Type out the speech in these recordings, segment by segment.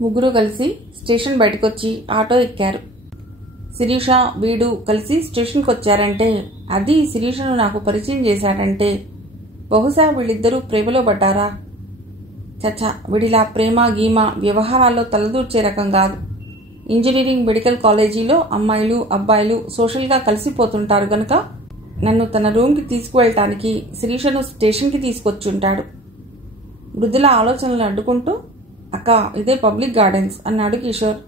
ముగ్గురు కలిసి స్టేషన్ బయటకొచ్చి ఆటో ఎక్కారు. శిరీష వీడు కలిసి స్టేషన్కి వచ్చారంటే, అది శిరీషను నాకు పరిచయం చేశాడంటే బహుశా వీళ్ళిద్దరూ ప్రేమలో పడ్డారా? చచ్చా, వీడిలా ప్రేమ గీమ వ్యవహారాల్లో తలదూర్చే రకం కాదు. ఇంజనీరింగ్ మెడికల్ కాలేజీలో అమ్మాయిలు అబ్బాయిలు సోషల్గా కలిసిపోతుంటారు గనక నన్ను తన రూమ్కి తీసుకువెళ్ళటానికి శిరీషను స్టేషన్కి తీసుకొచ్చుంటాడు. మృదుల ఆలోచనలు అడ్డుకుంటూ, అక్క ఇదే పబ్లిక్ గార్డెన్స్ అన్నాడు కిషోర్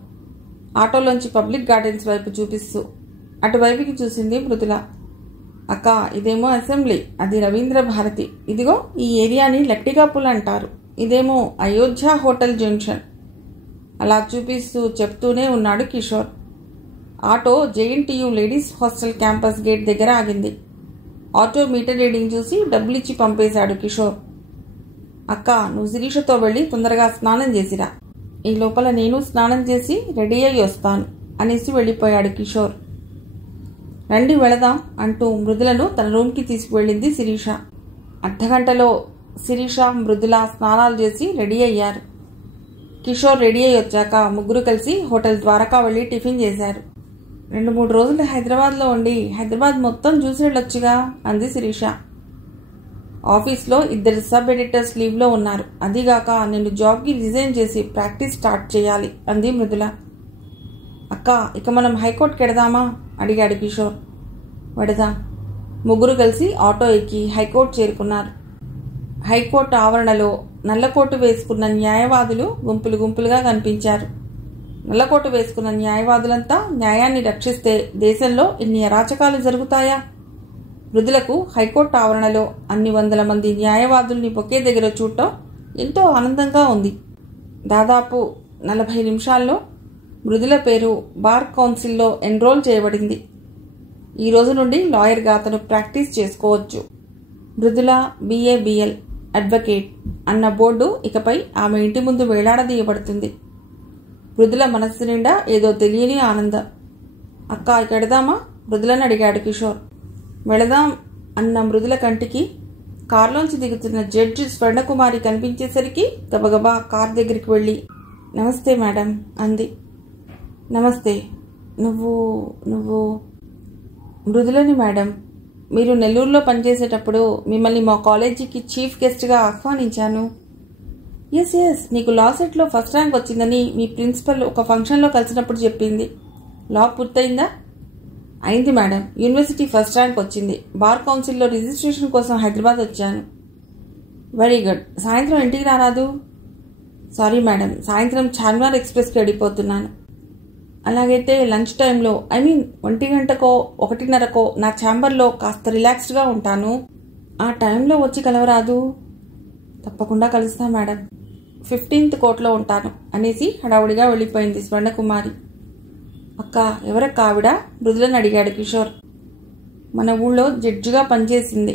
ఆటోలోంచి పబ్లిక్ గార్డెన్స్ వైపు చూపిస్తూ. అటువైపుకి చూసింది మృదుల. అక్క ఇదేమో అసెంబ్లీ, అది రవీంద్ర భారతి. ఇదిగో ఈ ఏరియాని లట్టికాపుల్ అంటారు. ఇదేమో అయోధ్య హోటల్ జంక్షన్. అలా చూపిస్తూ చెప్తూనే ఉన్నాడు Kishore. Auto JNTU ladies hostel campus gate దగ్గర ఆగింది. ఆటో మీటర్ రీడింగ్ చూసి డబ్బులిచ్చి పంపేశాడు కిషోర్. అక్క నువ్వు శిరీషతో వెళ్ళి తొందరగా స్నానం చేసిరా, ఈ లోపల నేను స్నానం చేసి రెడీ అయ్యి వస్తాను అనేసి వెళ్ళిపోయాడు కిషోర్. రండి వెళదాం అంటూ మృదులను తన రూమ్కి తీసుకువెళ్ళింది శిరీష. అర్ధగంటలో శిరీష మృదుల స్నానాలు చేసి రెడీ అయ్యారు. కిషోర్ రెడీ అయ్యి వచ్చాక ముగ్గురు కలిసి హోటల్ ద్వారకా వెళ్ళి టిఫిన్ చేశారు. 2-3 రోజులు హైదరాబాద్లో ఉండి హైదరాబాద్ మొత్తం చూసి వెళ్ళొచ్చుగా అంది శిరీష. ఆఫీస్లో 2 సబ్ ఎడిటర్స్ లీవ్లో ఉన్నారు. అదిగాక నేను జాబ్కి రిజైన్ చేసి ప్రాక్టీస్ స్టార్ట్ చేయాలి అంది మృదుల. అక్క ఇక మనం హైకోర్టుకి వెడదామా అడిగాడు కిషోర్. వెడదాం. ముగ్గురు కలిసి ఆటో ఎక్కి హైకోర్టు చేరుకున్నారు. హైకోర్టు ఆవరణలో నల్లకోటు వేసుకున్న న్యాయవాదులు గుంపులు గుంపులుగా కనిపించారు. నల్లకోటు వేసుకున్న న్యాయవాదులంతా న్యాయాన్ని రక్షిస్తే దేశంలో ఇన్ని అరాచకాలు జరుగుతాయా? మృదులకు హైకోర్టు ఆవరణలో అన్ని వందల మంది న్యాయవాదుల్ని ఒకే దగ్గర చూడటం ఎంతో ఆనందంగా ఉంది. దాదాపు 40 నిమిషాల్లో మృదుల పేరు బార్ కౌన్సిల్లో ఎన్రోల్ చేయబడింది. ఈ రోజు నుండి లాయర్గా అతను ప్రాక్టీస్ చేసుకోవచ్చు. మృదుల BA-BL అడ్వకేట్ అన్న బోర్డు ఇకపై ఆమె ఇంటి ముందు వేలాడదీయబడుతుంది. మృదుల మనస్సు నిండా ఏదో తెలియని ఆనందం. అక్క ఇక వెడదామా మృదులని అడిగాడు కిషోర్. వెళదాం అన్న మృదుల కంటికి కారులోంచి దిగుతున్న జడ్జి స్వర్ణకుమారి కనిపించేసరికి గబగబా కార్ దగ్గరికి వెళ్ళి నమస్తే మేడం అంది. నమస్తే. నువ్వు మృదులని మేడం. మీరు నెల్లూరులో పనిచేసేటప్పుడు మిమ్మల్ని మా కాలేజీకి చీఫ్ గెస్ట్గా ఆహ్వానించాను. ఎస్ నీకు లా సెట్లో ఫస్ట్ ర్యాంక్ వచ్చిందని మీ ప్రిన్సిపల్ ఒక ఫంక్షన్లో కలిసినప్పుడు చెప్పింది. లా పూర్తయిందా? అయింది మేడం. యూనివర్సిటీ ఫస్ట్ ర్యాంక్ వచ్చింది. బార్ కౌన్సిల్లో రిజిస్ట్రేషన్ కోసం హైదరాబాద్ వచ్చాను. Very good. సాయంత్రం ఇంటికి రారాదు? సారీ మేడం, సాయంత్రం చార్మినార్ ఎక్స్ప్రెస్కి వెళ్ళిపోతున్నాను. అలాగైతే లంచ్ టైంలో 1 గంటకో 1:30కో నా ఛాంబర్లో కాస్త రిలాక్స్డ్గా ఉంటాను. ఆ టైంలో వచ్చి కలవరాదు? తప్పకుండా కలుస్తా మేడం. 15th కోర్టులో ఉంటాను అనేసి హడావుడిగా వెళ్ళిపోయింది స్వర్ణకుమారి. అక్క ఎవరక్క ఆవిడ మృదులని అడిగాడు కిషోర్. మన ఊళ్ళో జడ్జిగా పనిచేసింది.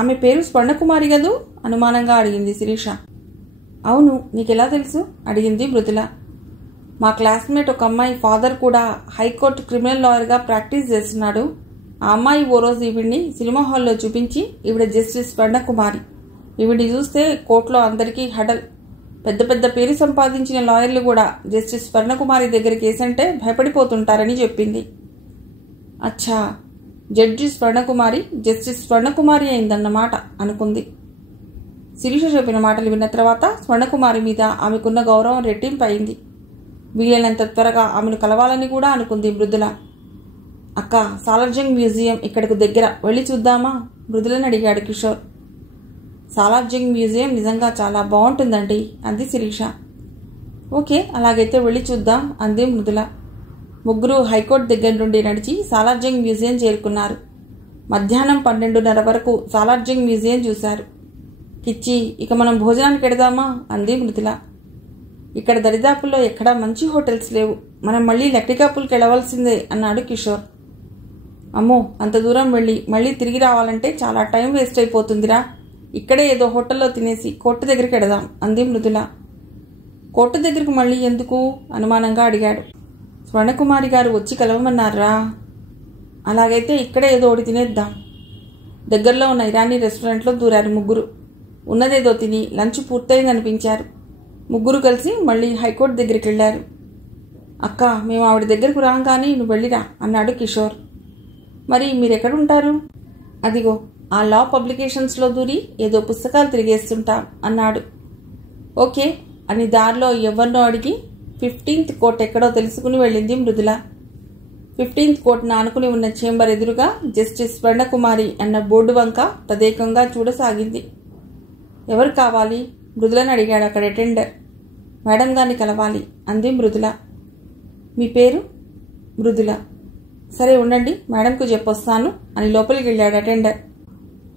ఆమె పేరు స్వర్ణకుమారి గదు అనుమానంగా అడిగింది శిరీష. అవును, నీకెలా తెలుసు అడిగింది మృదుల. మా క్లాస్మేట్ ఒక అమ్మాయి ఫాదర్ కూడా హైకోర్టు క్రిమినల్ లాయర్గా ప్రాక్టీస్ చేస్తున్నాడు. ఆ అమ్మాయి ఓ రోజు ఈవిడ్ని సినిమా హాల్లో చూపించి ఈవిడ జస్టిస్ స్వర్ణకుమారి, ఈవిడ్ని చూస్తే కోర్టులో అందరికీ హడల్, పెద్ద పెద్ద పేరు సంపాదించిన లాయర్లు కూడా జస్టిస్ స్వర్ణకుమారి దగ్గర కేసంటే భయపడిపోతుంటారని చెప్పింది. అచ్చా, జడ్జి స్వర్ణకుమారి జస్టిస్ స్వర్ణకుమారి అయిందన్నమాట అనుకుంది. శిరీష చెప్పిన మాటలు విన్న తర్వాత స్వర్ణకుమారి మీద ఆమెకున్న గౌరవం రెట్టింపు అయింది. వీలైనంత త్వరగా ఆమెను కలవాలని కూడా అనుకుంది మృదుల. అక్క సాలార్జంగ్ మ్యూజియం ఇక్కడకు దగ్గర, వెళ్ళి చూద్దామా మృదులని అడిగాడు కిషోర్. సాలార్జంగ్ మ్యూజియం నిజంగా చాలా బాగుంటుందండి అంది శిరీష. ఓకే, అలాగైతే వెళ్ళి చూద్దాం అంది మృదుల. ముగ్గురు హైకోర్టు దగ్గర నుండి నడిచి సాలార్జంగ్ మ్యూజియం చేరుకున్నారు. మధ్యాహ్నం 12:30 వరకు సాలార్జంగ్ మ్యూజియం చూశారు. కిచ్చి ఇక మనం భోజనానికి వెడదామా అంది మృదుల. ఇక్కడ దరిదాపుల్లో ఎక్కడా మంచి హోటల్స్ లేవు, మనం మళ్ళీ లక్టికాపుల్కి వెళ్ళవలసిందే అన్నాడు కిషోర్. అమ్మో, అంత దూరం వెళ్ళి మళ్ళీ తిరిగి రావాలంటే చాలా టైం వేస్ట్ అయిపోతుందిరా. ఇక్కడే ఏదో హోటల్లో తినేసి కోర్టు దగ్గరికి వెడదాం అంది మృదుల. కోర్టు దగ్గరకు మళ్ళీ ఎందుకు అనుమానంగా అడిగాడు. స్వర్ణకుమారి గారు వచ్చి కలవమన్నారా? అలాగైతే ఇక్కడే ఏదో ఒకటి తినేద్దాం. దగ్గరలో ఉన్న ఇరానీ రెస్టారెంట్లో దూరారు ముగ్గురు. ఉన్నదేదో తిని లంచ్ పూర్తయిందనిపించారు. ముగ్గురు కలిసి మళ్ళీ హైకోర్టు దగ్గరికి వెళ్ళారు. అక్క, మేము ఆవిడ దగ్గరకు రాం కానీ నువ్వు వెళ్ళిరా అన్నాడు కిషోర్. మరి మీరెక్కడుంటారు? అదిగో ఆ లా పబ్లికేషన్స్లో దూరి ఏదో పుస్తకాలు తిరిగేస్తుంటాం అన్నాడు. ఓకే అని దారిలో ఎవరినో అడిగి 15th కోర్ట్ ఎక్కడో తెలుసుకుని వెళ్ళింది మృదుల. 15th కోర్టును ఆనుకుని ఉన్న చేంబర్ ఎదురుగా జస్టిస్ స్వర్ణకుమారి అన్న బోర్డు వంక తదేకంగా చూడసాగింది. ఎవరు కావాలి? మృదులను అడిగాడు అక్కడ అటెండర్. మేడం గారిని కలవాలి అంది మృదుల. మీ పేరు? మృదుల. సరే ఉండండి, మేడంకు చెప్పొస్తాను అని లోపలికి వెళ్ళాడు అటెండర్.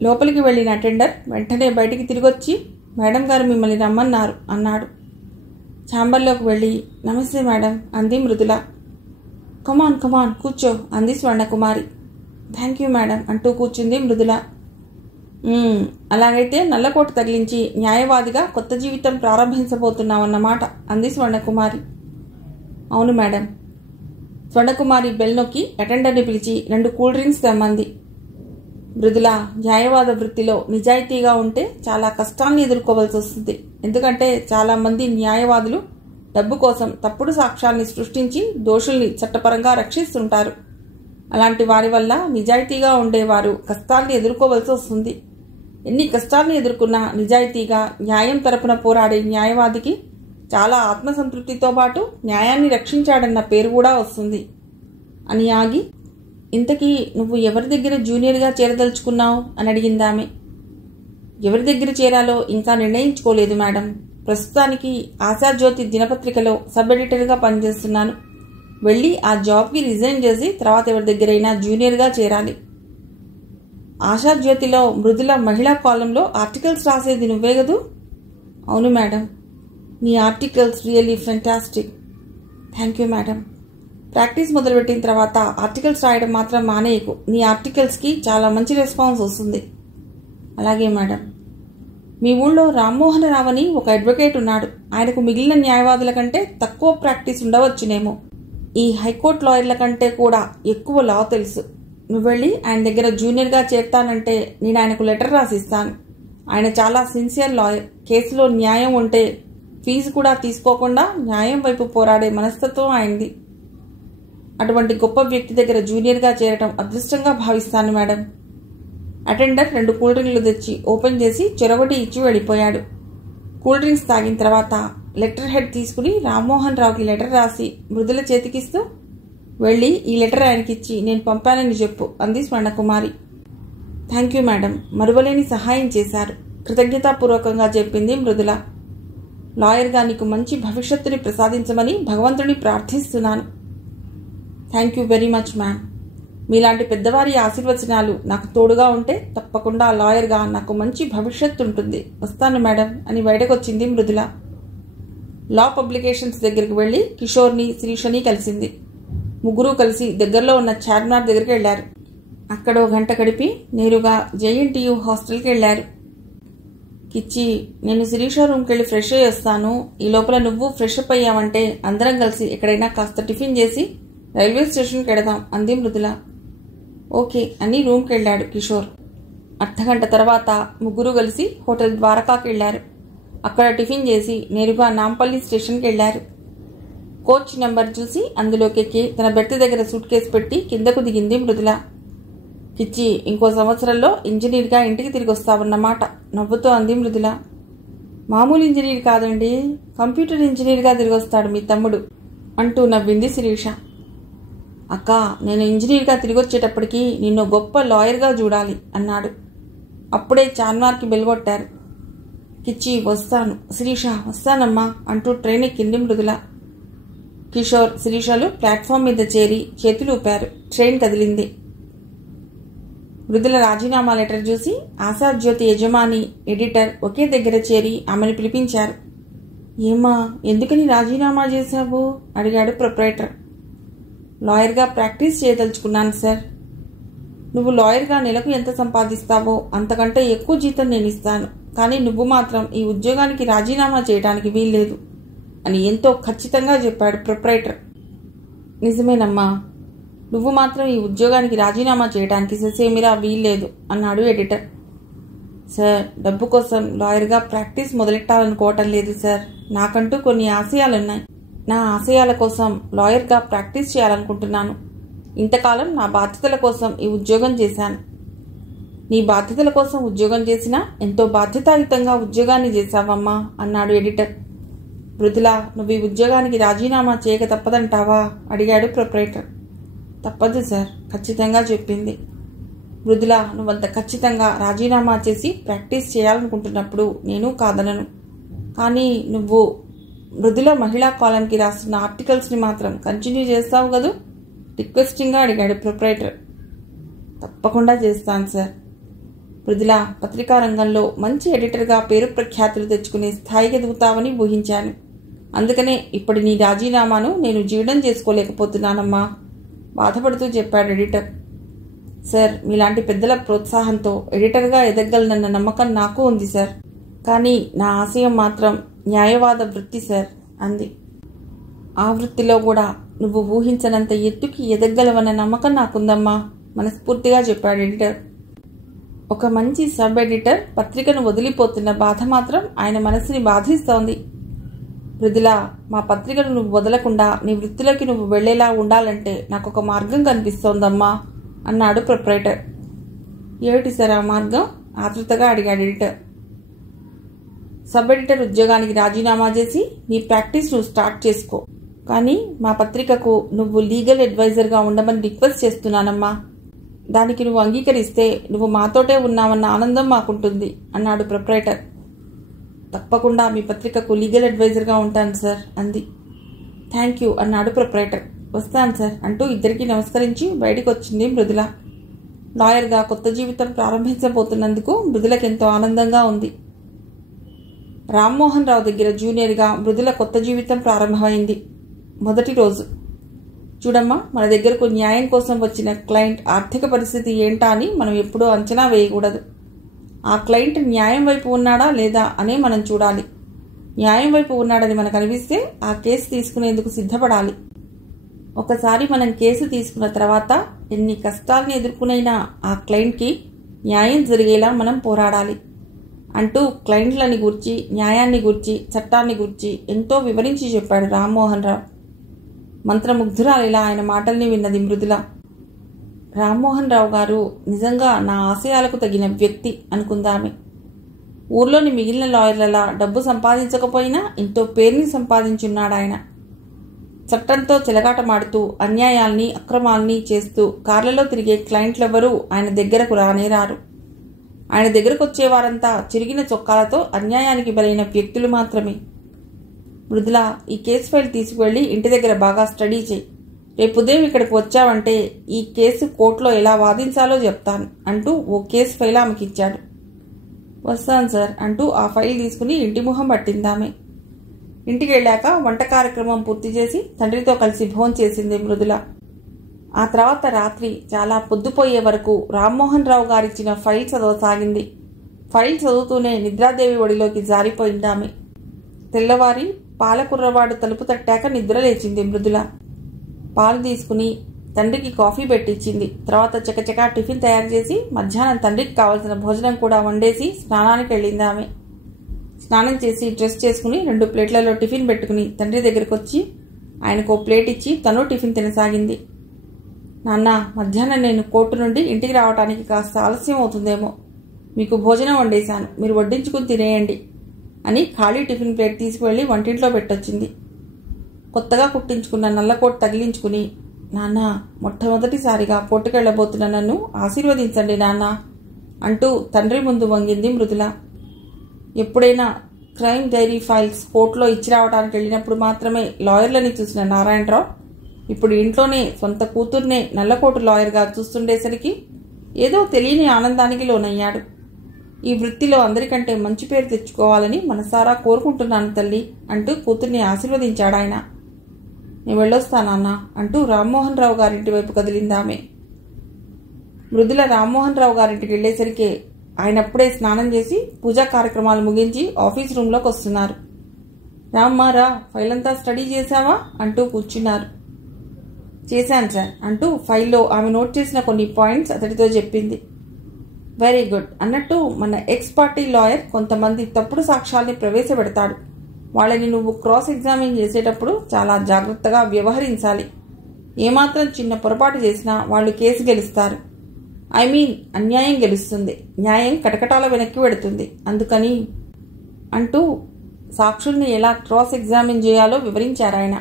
లోపలికి వెళ్ళిన అటెండర్ వెంటనే బయటికి తిరిగొచ్చి మేడం గారు మిమ్మల్ని రమ్మన్నారు అన్నాడు. ఛాంబర్లోకి వెళ్ళి నమస్తే మేడం అంది మృదుల. కమాన్ కమాన్ కూర్చో అంది స్వర్ణకుమారి. థ్యాంక్ యూ మేడం అంటూ కూర్చుంది మృదుల. అలాగైతే నల్లకోట తగిలించి న్యాయవాదిగా కొత్త జీవితం ప్రారంభించబోతున్నామన్నమాట అంది స్వర్ణకుమారి. అవును మేడం. స్వర్ణకుమారి బెల్ నొక్కి అటెండర్ని పిలిచి 2 కూల్ డ్రింక్స్ తెమ్మంది. మృదుల, న్యాయవాద వృత్తిలో నిజాయితీగా ఉంటే చాలా కష్టాన్ని ఎదుర్కోవాల్సి వస్తుంది. ఎందుకంటే చాలామంది న్యాయవాదులు డబ్బు కోసం తప్పుడు సాక్ష్యాన్ని సృష్టించి దోషుల్ని చట్టపరంగా రక్షిస్తుంటారు. అలాంటి వారి వల్ల నిజాయితీగా ఉండేవారు కష్టాన్ని ఎదుర్కోవాల్సి వస్తుంది. ఎన్ని కష్టాన్ని ఎదుర్కొన్నా నిజాయితీగా న్యాయం తరపున పోరాడే న్యాయవాదికి చాలా ఆత్మసంతృప్తితో పాటు న్యాయాన్ని రక్షించాడన్న పేరు కూడా వస్తుంది అని ఆగి, ఇంతకీ నువ్వు ఎవరి దగ్గర జూనియర్గా చేరదలుచుకున్నావు అని అడిగిందామె. ఎవరి దగ్గర చేరాలో ఇంకా నిర్ణయించుకోలేదు మేడం. ప్రస్తుతానికి ఆశాజ్యోతి దినపత్రికలో సబ్ ఎడిటర్గా పనిచేస్తున్నాను. వెళ్ళి ఆ జాబ్కి రిజైన్ చేసి తర్వాత ఎవరి దగ్గరైనా జూనియర్గా చేరాలి. ఆశాజ్యోతిలో మృదుల మహిళా కాలంలో ఆర్టికల్స్ రాసేది నువ్వే కదూ? అవును మేడం. నీ articles really fantastic. Thank you madam. Practice మొదలుపెట్టిన తర్వాత ఆర్టికల్స్ రాయడం మాత్రం మానేయకు. నీ ఆర్టికల్స్కి చాలా మంచి రెస్పాన్స్ వస్తుంది. అలాగే మేడం. మీ ఊళ్ళో రామ్మోహన్ రావు అని ఒక అడ్వకేట్ ఉన్నాడు. ఆయనకు మిగిలిన న్యాయవాదుల కంటే తక్కువ ప్రాక్టీస్ ఉండవచ్చునేమో. ఈ హైకోర్టు లాయర్ల కంటే కూడా ఎక్కువ లా తెలుసు. నువ్వు వెళ్ళి ఆయన దగ్గర జూనియర్గా చేరుతానంటే నేను ఆయనకు లెటర్ రాసిస్తాను. ఆయన చాలా సిన్సియర్ లాయర్. కేసులో న్యాయం ఉంటే ఫీజు కూడా తీసుకోకుండా న్యాయం వైపు పోరాడే మనస్తత్వం ఆయనది. అటువంటి గొప్ప వ్యక్తి దగ్గర జూనియర్గా చేరటం అదృష్టంగా భావిస్తాను మేడం. అటెండర్ 2 కూల్ డ్రింక్లు తెచ్చి ఓపెన్ చేసి చెరొకటి ఇచ్చి వెళ్ళిపోయాడు. కూల్ డ్రింక్స్ తాగిన తర్వాత లెటర్ హెడ్ తీసుకుని రామ్మోహన్ రావుకి లెటర్ రాసి మృదుల చేతికిస్తూ, వెళ్ళి ఈ లెటర్ ఆయనకిచ్చి నేను పంపానని చెప్పు అంది స్వర్ణకుమారి. థ్యాంక్ యూ మేడం, మరువలేని సహాయం చేశారు కృతజ్ఞతాపూర్వకంగా చెప్పింది మృదుల. లాయర్గా నీకు మంచి భవిష్యత్తుని ప్రసాదించమని భగవంతుని ప్రార్థిస్తున్నాను. Thank you very much ma'am. మీలాంటి పెద్దవారి ఆశీర్వచనాలు నాకు తోడుగా ఉంటే తప్పకుండా లాయర్గా నాకు మంచి భవిష్యత్తు ఉంటుంది. వస్తాను మేడం అని బయటకొచ్చింది మృదుల. లా పబ్లికేషన్స్ దగ్గరికి వెళ్ళి కిషోర్ని శిరీషని కలిసింది. ముగ్గురు కలిసి దగ్గరలో ఉన్న చార్మినార్ దగ్గరికి వెళ్లారు. అక్కడ 1 గంట గడిపి నేరుగా JNTU హాస్టల్కి వెళ్లారు. కిచ్చి, నేను శిరీష రూమ్కి వెళ్ళి ఫ్రెష్ అయ్యి వస్తాను. ఈ లోపల నువ్వు ఫ్రెష్ అప్ అయ్యావంటే అందరం కలిసి ఎక్కడైనా కాస్త టిఫిన్ చేసి రైల్వే స్టేషన్కి వెళదాం అంది మృదుల. ఓకే అని రూమ్కి వెళ్ళాడు కిషోర్. 1/2 గంట తర్వాత ముగ్గురు కలిసి హోటల్ ద్వారకాకి వెళ్లారు. అక్కడ టిఫిన్ చేసి నేరుగా నాంపల్లి స్టేషన్కి వెళ్లారు. కోచ్ నెంబర్ చూసి అందులోకి ఎక్కి తన బెర్త్ దగ్గర సూట్ కేసు పెట్టి కిందకు దిగింది మృదుల. కిచ్చి, ఇంకో సంవత్సరంలో ఇంజనీర్గా ఇంటికి తిరిగి వస్తావన్నమాట నవ్వుతూ అంది మృదుల. మామూలు ఇంజనీర్ కాదండి, కంప్యూటర్ ఇంజనీర్గా తిరిగి వస్తాడు మీ తమ్ముడు అంటూ నవ్వింది శిరీష. అక్క, నేను ఇంజనీర్గా తిరిగి వచ్చేటప్పటికి నిన్ను గొప్ప లాయర్గా చూడాలి అన్నాడు. అప్పుడే చార్మినార్కి బెల్గొట్టారు. కిచ్చి, వస్తాను. శిరీష, వస్తానమ్మా అంటూ ట్రైన్ ఎక్కింది మృదుల. కిషోర్, శిరీషలు ప్లాట్ఫామ్ మీద చేరి చేతులు ఊపారు. ట్రైన్ కదిలింది. మృదుల రాజీనామా లెటర్ చూసి ఆశాజ్యోతి యజమాని, ఎడిటర్ ఒకే దగ్గర చేరి ఆమెను పిలిపించారు. ఏమా, ఎందుకని రాజీనామా చేశావు అడిగాడు ప్రొప్రైటర్. లాయర్గా ప్రాక్టీస్ చేయదలుచుకున్నాను సార్. నువ్వు లాయర్గా నెలకు ఎంత సంపాదిస్తావో అంతకంటే ఎక్కువ జీతం నేను ఇస్తాను. కానీ నువ్వు మాత్రం ఈ ఉద్యోగానికి రాజీనామా చేయడానికి వీల్లేదు అని ఎంతో ఖచ్చితంగా చెప్పాడు ప్రొప్రైటర్. నిజమేనమ్మా, నువ్వు మాత్రం ఈ ఉద్యోగానికి రాజీనామా చేయడానికి ససేమిరా వీల్లేదు అన్నాడు ఎడిటర్. సార్, డబ్బు కోసం లాయర్గా ప్రాక్టీస్ మొదలెట్టాలనుకోవటం లేదు సార్. నాకంటూ కొన్ని ఆశయాలున్నాయి. నా ఆశయాల కోసం లాయర్గా ప్రాక్టీస్ చేయాలనుకుంటున్నాను. ఇంతకాలం నా బాధ్యతల కోసం ఈ ఉద్యోగం చేశాను. నీ బాధ్యతల కోసం ఉద్యోగం చేసినా ఎంతో బాధ్యతాయుతంగా ఉద్యోగాన్ని చేశావమ్మా అన్నాడు ఎడిటర్. మృదుల, నువ్వు ఈ ఉద్యోగానికి రాజీనామా చేయక తప్పదంటావా అడిగాడు ప్రొపరేటర్. తప్పదు సార్, ఖచ్చితంగా చెప్పింది. మృదుల, నువ్వంత ఖచ్చితంగా రాజీనామా చేసి ప్రాక్టీస్ చేయాలనుకుంటున్నప్పుడు నేను కాదనను. కానీ నువ్వు మృదుల మహిళా కాలంకి రాస్తున్న ఆర్టికల్స్ని మాత్రం కంటిన్యూ చేస్తావు కదూ? రిక్వెస్టింగ్గా అడిగాడు ప్రొపరేటర్. తప్పకుండా చేస్తాను సార్. మృదుల, పత్రికా రంగంలో మంచి ఎడిటర్గా పేరు ప్రఖ్యాతులు తెచ్చుకునే స్థాయికి ఎదుగుతావని ఊహించాను. అందుకనే ఇప్పటి నీ రాజీనామాను నేను జీర్ణం చేసుకోలేకపోతున్నానమ్మా బాధపడుతూ చెప్పాడు ఎడిటర్. సార్, మీలాంటి పెద్దల ప్రోత్సాహంతో ఎడిటర్గా ఎదగలనన్న నమ్మకం నాకు ఉంది సార్. కానీ నా ఆశయం మాత్రం న్యాయవాద వృత్తి సార్ అంది. ఆ వృత్తిలో కూడా నువ్వు ఊహించనంత ఎత్తుకి ఎదగలవన్న నమ్మకం నాకుందమ్మా మనస్ఫూర్తిగా చెప్పాడు ఎడిటర్. ఒక మంచి సబ్ ఎడిటర్ పత్రికను వదిలిపోతున్న బాధ మాత్రం ఆయన మనసుని బాధిస్తోంది. మృదుల, మా పత్రికను నువ్వు వదలకుండా నీ వృత్తిలోకి నువ్వు వెళ్లేలా ఉండాలంటే నాకు ఒక మార్గం కనిపిస్తోందమ్మా అన్నాడు ప్రొపరేటర్. ఏమిటి సార్ ఆ మార్గం ఆతృతగా అడిగాడు ఎడిటర్. సబ్ ఎడిటర్ ఉద్యోగానికి రాజీనామా చేసి నీ ప్రాక్టీస్ నువ్వు స్టార్ట్ చేసుకో. కానీ మా పత్రికకు నువ్వు లీగల్ అడ్వైజర్గా ఉండమని రిక్వెస్ట్ చేస్తున్నానమ్మా. దానికి నువ్వు అంగీకరిస్తే నువ్వు మాతోటే ఉన్నావన్న ఆనందం మాకుంటుంది అన్నాడు ప్రొపరేటర్. తప్పకుండా మీ పత్రికకు లీగల్ అడ్వైజర్గా ఉంటాను సార్ అంది. థ్యాంక్ యూ అన్నాడు ప్రొపరేటర్. వస్తాను సార్ అంటూ ఇద్దరికీ నమస్కరించి బయటికి వచ్చింది మృదుల. లాయర్గా కొత్త జీవితం ప్రారంభించబోతున్నందుకు మృదులకెంతో ఆనందంగా ఉంది. రామ్మోహన్ రావు దగ్గర జూనియర్గా మృదుల కొత్త జీవితం ప్రారంభమైంది. మొదటి రోజు. చూడమ్మా, మన దగ్గరకు న్యాయం కోసం వచ్చిన క్లయింట్ ఆర్థిక పరిస్థితి ఏంటా అని మనం ఎప్పుడూ అంచనా వేయకూడదు. ఆ క్లయింట్ న్యాయం వైపు ఉన్నాడా లేదా అనే మనం చూడాలి. న్యాయం వైపు ఉన్నాడని మనకు అనిపిస్తే ఆ కేసు తీసుకునేందుకు సిద్ధపడాలి. ఒకసారి మనం కేసు తీసుకున్న తర్వాత ఎన్ని కష్టాలని ఎదుర్కొనైనా ఆ క్లయింట్కి న్యాయం జరిగేలా మనం పోరాడాలి అంటూ క్లయింట్లని గూర్చి, న్యాయాన్ని గూర్చి, చట్టాన్ని గూర్చి ఎంతో వివరించి చెప్పాడు రామ్మోహన్ రావు. మంత్రముగ్ధురాలిలా ఆయన మాటల్ని విన్నది మృదుల. రామ్మోహన్ రావు గారు నిజంగా నా ఆశయాలకు తగిన వ్యక్తి అనుకుందామె. ఊర్లోని మిగిలిన లాయర్లలా డబ్బు సంపాదించకపోయినా ఎంతో పేరుని సంపాదించున్నాడాయన. చట్టంతో చెలగాటమాడుతూ అన్యాయాల్ని, అక్రమాల్ని చేస్తూ కార్లలో తిరిగే క్లయింట్లెవరూ ఆయన దగ్గరకు రానేరారు. ఆయన దగ్గరకు వచ్చేవారంతా చిరిగిన చొక్కాలతో అన్యాయానికి బలైన వ్యక్తులు మాత్రమే. మృదుల, ఈ కేసు ఫైల్ తీసుకువెళ్ళి ఇంటి దగ్గర బాగా స్టడీ చేయి. రేపు ఉదయం ఇక్కడికి వచ్చావంటే ఈ కేసు కోర్టులో ఎలా వాదించాలో చెప్తాను అంటూ ఓ కేసు ఫైల్ ఆమెకి ఇచ్చాడు. వస్తాను సార్ అంటూ ఆ ఫైల్ తీసుకుని ఇంటి ముఖం పట్టిందామె. ఇంటికి వెళ్ళాక వంట కార్యక్రమం పూర్తి చేసి తండ్రితో కలిసి భోజనం చేసింది మృదుల. ఆ తర్వాత రాత్రి చాలా పొద్దుపోయే వరకు రామ్మోహన్ రావు గారిచ్చిన ఫైల్ చదవసాగింది. ఫైల్ చదువుతూనే నిద్రాదేవి ఒడిలోకి జారిపోయిందామె. తెల్లవారి పాలకుర్రవాడు తలుపు తట్టాక నిద్ర లేచింది మృదుల. పాలు తీసుకుని తండ్రికి కాఫీ పెట్టించింది. తర్వాత చకచకా టిఫిన్ తయారు చేసి మధ్యాహ్నం తండ్రికి కావలసిన భోజనం కూడా వండేసి స్నానానికి వెళ్ళింది ఆమె. స్నానం చేసి డ్రెస్ చేసుకుని 2 ప్లేట్లలో టిఫిన్ పెట్టుకుని తండ్రి దగ్గరకు వచ్చి ఆయనకు ఓ ప్లేట్ ఇచ్చి తను టిఫిన్ తినసాగింది. నాన్న, మధ్యాహ్నం నేను కోర్టు నుండి ఇంటికి రావడానికి కాస్త ఆలస్యం అవుతుందేమో. మీకు భోజనం వండేశాను, మీరు వడ్డించుకుని తినేయండి అని ఖాళీ టిఫిన్ ప్లేట్ తీసుకువెళ్ళి వంటింట్లో పెట్టొచ్చింది. కొత్తగా కుట్టించుకున్న నల్లకోట్ తగిలించుకుని, నాన్న, మొట్టమొదటిసారిగా కోర్టుకెళ్లబోతున్న నన్ను ఆశీర్వదించండి నాన్న అంటూ తండ్రి ముందు వంగింది మృదుల. ఎప్పుడైనా క్రైమ్ డైరీ ఫైల్స్ కోర్టులో ఇచ్చి రావడానికి వెళ్ళినప్పుడు మాత్రమే లాయర్లని చూసిన నారాయణరావు ఇప్పుడు ఇంట్లోనే సొంత కూతుర్నే నల్లకోటు లాయర్గా చూస్తుండేసరికి ఏదో తెలియని ఆనందానికి లోనయ్యాడు. ఈ వృత్తిలో అందరికంటే మంచి పేరు తెచ్చుకోవాలని మనసారా కోరుకుంటున్నాను తల్లి అంటూ కూతుర్ని ఆశీర్వదించాడాయన. నేను వెళ్ళొస్తానన్నా అంటూ రామ్మోహన్ రావు గారింటి వైపు కదిలిందామె. మృదుల రామ్మోహన్ రావు గారింటికి వెళ్లేసరికి ఆయనప్పుడే స్నానం చేసి పూజా కార్యక్రమాలు ముగించి ఆఫీస్ రూంలోకి వస్తున్నారు. రామ్మారా, ఫైల్ అంతా స్టడీ చేశావా అంటూ కూర్చున్నారు. చేశాను సార్ అంటూ ఫైల్లో ఆమె నోట్ చేసిన కొన్ని పాయింట్స్ అతడితో చెప్పింది. వెరీ గుడ్ అన్నట్టు మన ఎక్స్ పార్టీ లాయర్ కొంతమంది తప్పుడు సాక్ష్యాల్ని ప్రవేశపెడతాడు. వాళ్ళని నువ్వు క్రాస్ ఎగ్జామిన్ చేసేటప్పుడు చాలా జాగ్రత్తగా వ్యవహరించాలి. ఏమాత్రం చిన్న పొరపాటు చేసినా వాళ్ళు కేసు గెలుస్తారు. అన్యాయం గెలుస్తుంది, న్యాయం కటకటాల వెనక్కి వెడుతుంది. అందుకని అంటూ సాక్షుల్ని ఎలా క్రాస్ ఎగ్జామిన్ చేయాలో వివరించారాయన.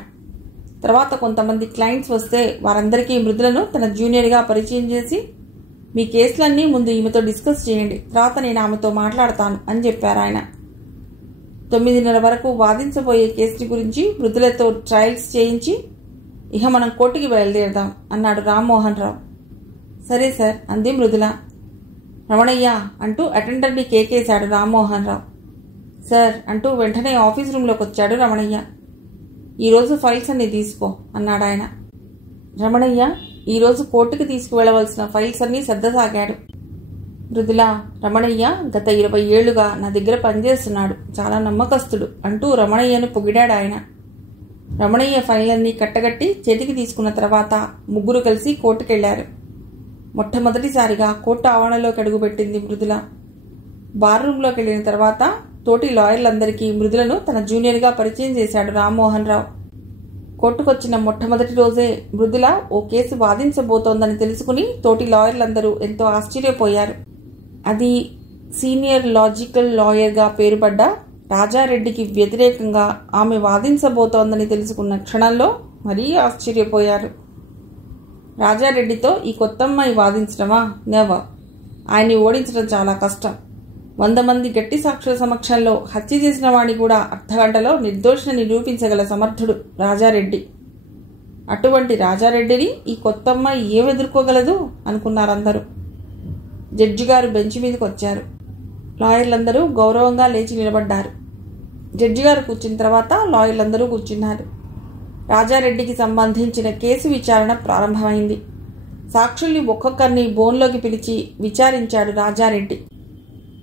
తర్వాత కొంతమంది క్లయింట్స్ వస్తే వారందరికీ మృదులను తన జూనియర్గా పరిచయం చేసి, మీ కేసులన్నీ ముందు ఈమెతో డిస్కస్ చేయండి, తర్వాత నేను ఆమెతో మాట్లాడతాను అని చెప్పారాయన. 9:30 వరకు వాదించబోయే కేసుని గురించి మృదులతో ట్రయల్స్ చేయించి, ఇహ మనం కోర్టుకి బయలుదేరదాం అన్నాడు రామ్మోహన్ రావు. సరే సార్ అంది మృదుల. రమణయ్య అంటూ అటెండర్ని కేకేశాడు రామ్మోహన్ రావు. సార్ అంటూ వెంటనే ఆఫీస్ రూంలోకి వచ్చాడు రమణయ్య. ఈరోజు ఫైల్స్ అన్ని తీసుకో అన్నాడు ఆయన. రమణయ్య ఈరోజు కోర్టుకి తీసుకువెళ్లవలసిన ఫైల్స్ అన్నీ సర్దసాగాడు. మృదుల, రమణయ్య గత 20 ఏళ్లుగా నా దగ్గర పనిచేస్తున్నాడు, చాలా నమ్మకస్తుడు అంటూ రమణయ్యను పొగిడాడు ఆయన. రమణయ్య ఫైల్ అన్నీ కట్టగట్టి చేతికి తీసుకున్న తర్వాత ముగ్గురు కలిసి కోర్టుకెళ్లారు. మొట్టమొదటిసారిగా కోర్టు ఆవరణలోకి అడుగుపెట్టింది మృదుల. బార్ రూంలోకి వెళ్లిన తర్వాత తోటి లాయర్లందరికీ మృదులను తన జూనియర్గా పరిచయం చేశాడు రామ్మోహన్ రావు. కోర్టుకొచ్చిన మొట్టమొదటి రోజే మృదుల ఓ కేసు వాదించబోతోందని తెలుసుకుని తోటి లాయర్లందరూ ఎంతో ఆశ్చర్యపోయారు. అది సీనియర్ లాజికల్ లాయర్గా పేరుపడ్డ రాజారెడ్డికి వ్యతిరేకంగా ఆమె వాదించబోతోందని తెలుసుకున్న క్షణంలో మరీ ఆశ్చర్యపోయారు. రాజారెడ్డితో ఈ కొత్తమ్మాయి వాదించడమా? నెవర్. ఆయన్ని ఓడించడం చాలా కష్టం. 100 మంది గట్టి సాక్షుల సమక్షంలో హత్య చేసిన వాణ్ణి కూడా అర్ధగంటలో నిర్దోషిని నిరూపించగల సమర్థుడు రాజారెడ్డి. అటువంటి రాజారెడ్డిని ఈ కొత్తమ్మాయి ఏం ఎదుర్కోగలదు అనుకున్నారందరూ. జడ్జి గారు బెంచ్ మీదకి వచ్చారు. లాయర్లందరూ గౌరవంగా లేచి నిలబడ్డారు. జడ్జి గారు కూర్చున్న తర్వాత లాయర్లందరూ కూర్చున్నారు. రాజారెడ్డికి సంబంధించిన కేసు విచారణ ప్రారంభమైంది. సాక్షుల్ని ఒక్కొక్కరిని బోన్లోకి పిలిచి విచారించాడు రాజారెడ్డి.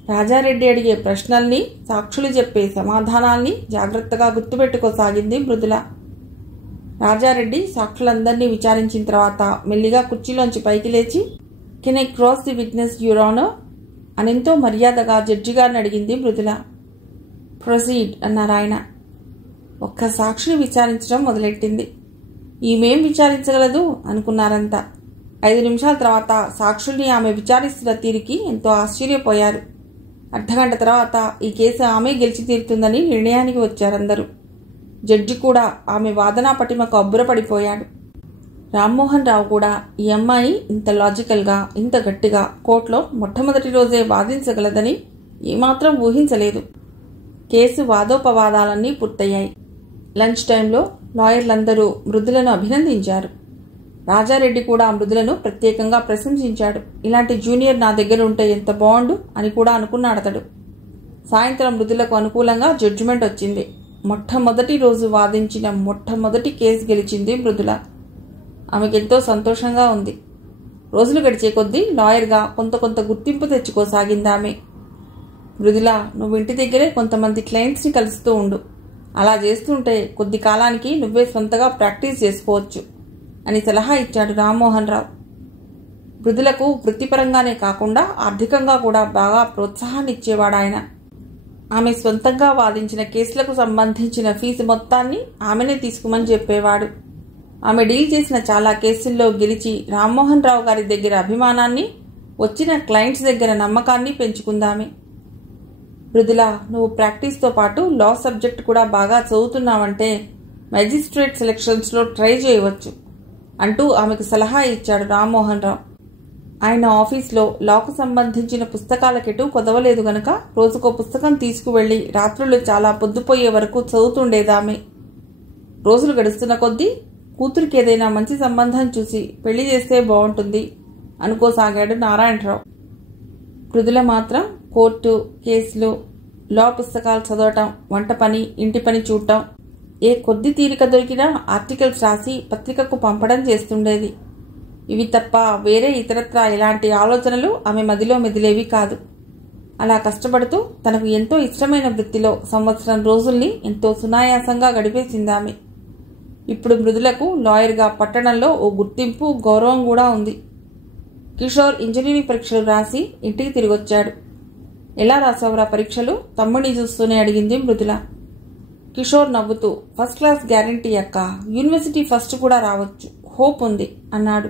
రాజారెడ్డి అడిగే ప్రశ్నల్ని, సాక్షులు చెప్పే సమాధానాల్ని జాగ్రత్తగా గుర్తుపెట్టుకోసాగింది మృదుల. రాజారెడ్డి సాక్షులందరినీ విచారించిన తర్వాత మెల్లిగా కుర్చీలోంచి పైకి లేచి, can I cross the witness your honour అనెంతో మర్యాదగా జడ్జి గారిని అడిగింది మృదుల. ప్రొసీడ్ అన్నారాయన. ఒక్క సాక్షిని విచారించడం మొదలెట్టింది. ఈమెం విచారించగలదు అనుకున్నారంతా. 5 నిమిషాల తర్వాత సాక్షుల్ని ఆమె విచారిస్తున్న తీరికి ఎంతో ఆశ్చర్యపోయారు. అర్ధగంట తర్వాత ఈ కేసు ఆమె గెలిచి తీరుతుందని నిర్ణయానికి వచ్చారందరూ. జడ్జి కూడా ఆమె వాదనా పటిమకు అబ్బురపడిపోయాడు. రామ్మోహన్ రావు కూడా ఈ అమ్మాయి ఇంత లాజికల్గా, ఇంత గట్టిగా కోర్టులో మొట్టమొదటి రోజే వాదించగలదని ఏమాత్రం ఊహించలేదు. కేసు వాదోపవాదాలన్నీ పూర్తయ్యాయి. లంచ్ టైంలో లాయర్లందరూ మృదులను అభినందించారు. రాజారెడ్డి కూడా మృదులను ప్రత్యేకంగా ప్రశంసించాడు. ఇలాంటి జూనియర్ నా దగ్గర ఉంటే ఎంత బాగుండు అని కూడా అనుకున్నాడతడు. సాయంత్రం మృదులకు అనుకూలంగా జడ్జిమెంట్ వచ్చింది. మొట్టమొదటి రోజు వాదించిన మొట్టమొదటి కేసు గెలిచింది మృదుల. ఆమెకెంతో సంతోషంగా ఉంది. రోజులు గడిచే కొద్దీ లాయర్గా కొంత గుర్తింపు తెచ్చుకోసాగిందామె. మృదుల, నువ్వు ఇంటి దగ్గరే కొంతమంది క్లయింట్స్ని కలుస్తూ ఉండు. అలా చేస్తుంటే కొద్ది కాలానికి నువ్వే సొంతగా ప్రాక్టీస్ చేసుకోవచ్చు అని సలహా ఇచ్చాడు రామ్మోహన్ రావు. మృదులకు వృత్తిపరంగానే కాకుండా ఆర్థికంగా కూడా బాగా ప్రోత్సాహాన్ని ఇచ్చేవాడు ఆయన. ఆమె సొంతంగా వాదించిన కేసులకు సంబంధించిన ఫీజు మొత్తాన్ని ఆమెనే తీసుకోమని చెప్పేవాడు. ఆమె డీల్ చేసిన చాలా కేసుల్లో గెలిచి రామ్మోహన్ రావు గారి దగ్గర అభిమానాన్ని, వచ్చిన క్లయింట్స్ దగ్గర నమ్మకాన్ని పెంచుకుందామె. మృదుల, నువ్వు ప్రాక్టీస్తో పాటు లా సబ్జెక్ట్ కూడా బాగా చదువుతున్నావంటే మెజిస్ట్రేట్ సెలక్షన్స్లో ట్రై చేయవచ్చు అంటూ ఆమెకు సలహా ఇచ్చాడు రామ్మోహన్ రావు. ఆయన ఆఫీస్లో లాకు సంబంధించిన పుస్తకాలకెటూ కొదవలేదు గనక రోజుకో పుస్తకం తీసుకువెళ్లి రాత్రులు చాలా పొద్దుపోయే వరకు చదువుతుండేదామె. రోజులు గడుస్తున్న కొద్దీ కూతురికి ఏదైనా మంచి సంబంధం చూసి పెళ్లి చేస్తే బాగుంటుంది అనుకోసాగాడు నారాయణరావు. మృదుల మాత్రం కోర్టు కేసులు, లా పుస్తకాలు చదవటం, వంట పని, ఇంటి పని చూడటం, ఏ కొద్ది తీరిక దొరికినా ఆర్టికల్స్ రాసి పత్రికకు పంపడం చేస్తుండేది. ఇవి తప్ప వేరే ఇతరత్రా ఎలాంటి ఆలోచనలు ఆమె మదిలో మెదిలేవి కాదు. అలా కష్టపడుతూ తనకు ఎంతో ఇష్టమైన వృత్తిలో సంవత్సరం రోజుల్ని ఎంతో సునాయాసంగా గడిపేసిందామె. ఇప్పుడు మృదులకు లాయర్గా పట్టణంలో ఓ గుర్తింపు, గౌరవం కూడా ఉంది. కిషోర్ ఇంజనీరింగ్ పరీక్షలు రాసి ఇంటికి తిరిగొచ్చాడు. ఎలా రాసావురా పరీక్షలు? తమ్ముడిని చూస్తూనే అడిగింది మృదుల. కిషోర్ నవ్వుతూ, ఫస్ట్ క్లాస్ గ్యారంటీ అక్క, యూనివర్సిటీ ఫస్ట్ కూడా రావచ్చు, హోప్ ఉంది అన్నాడు.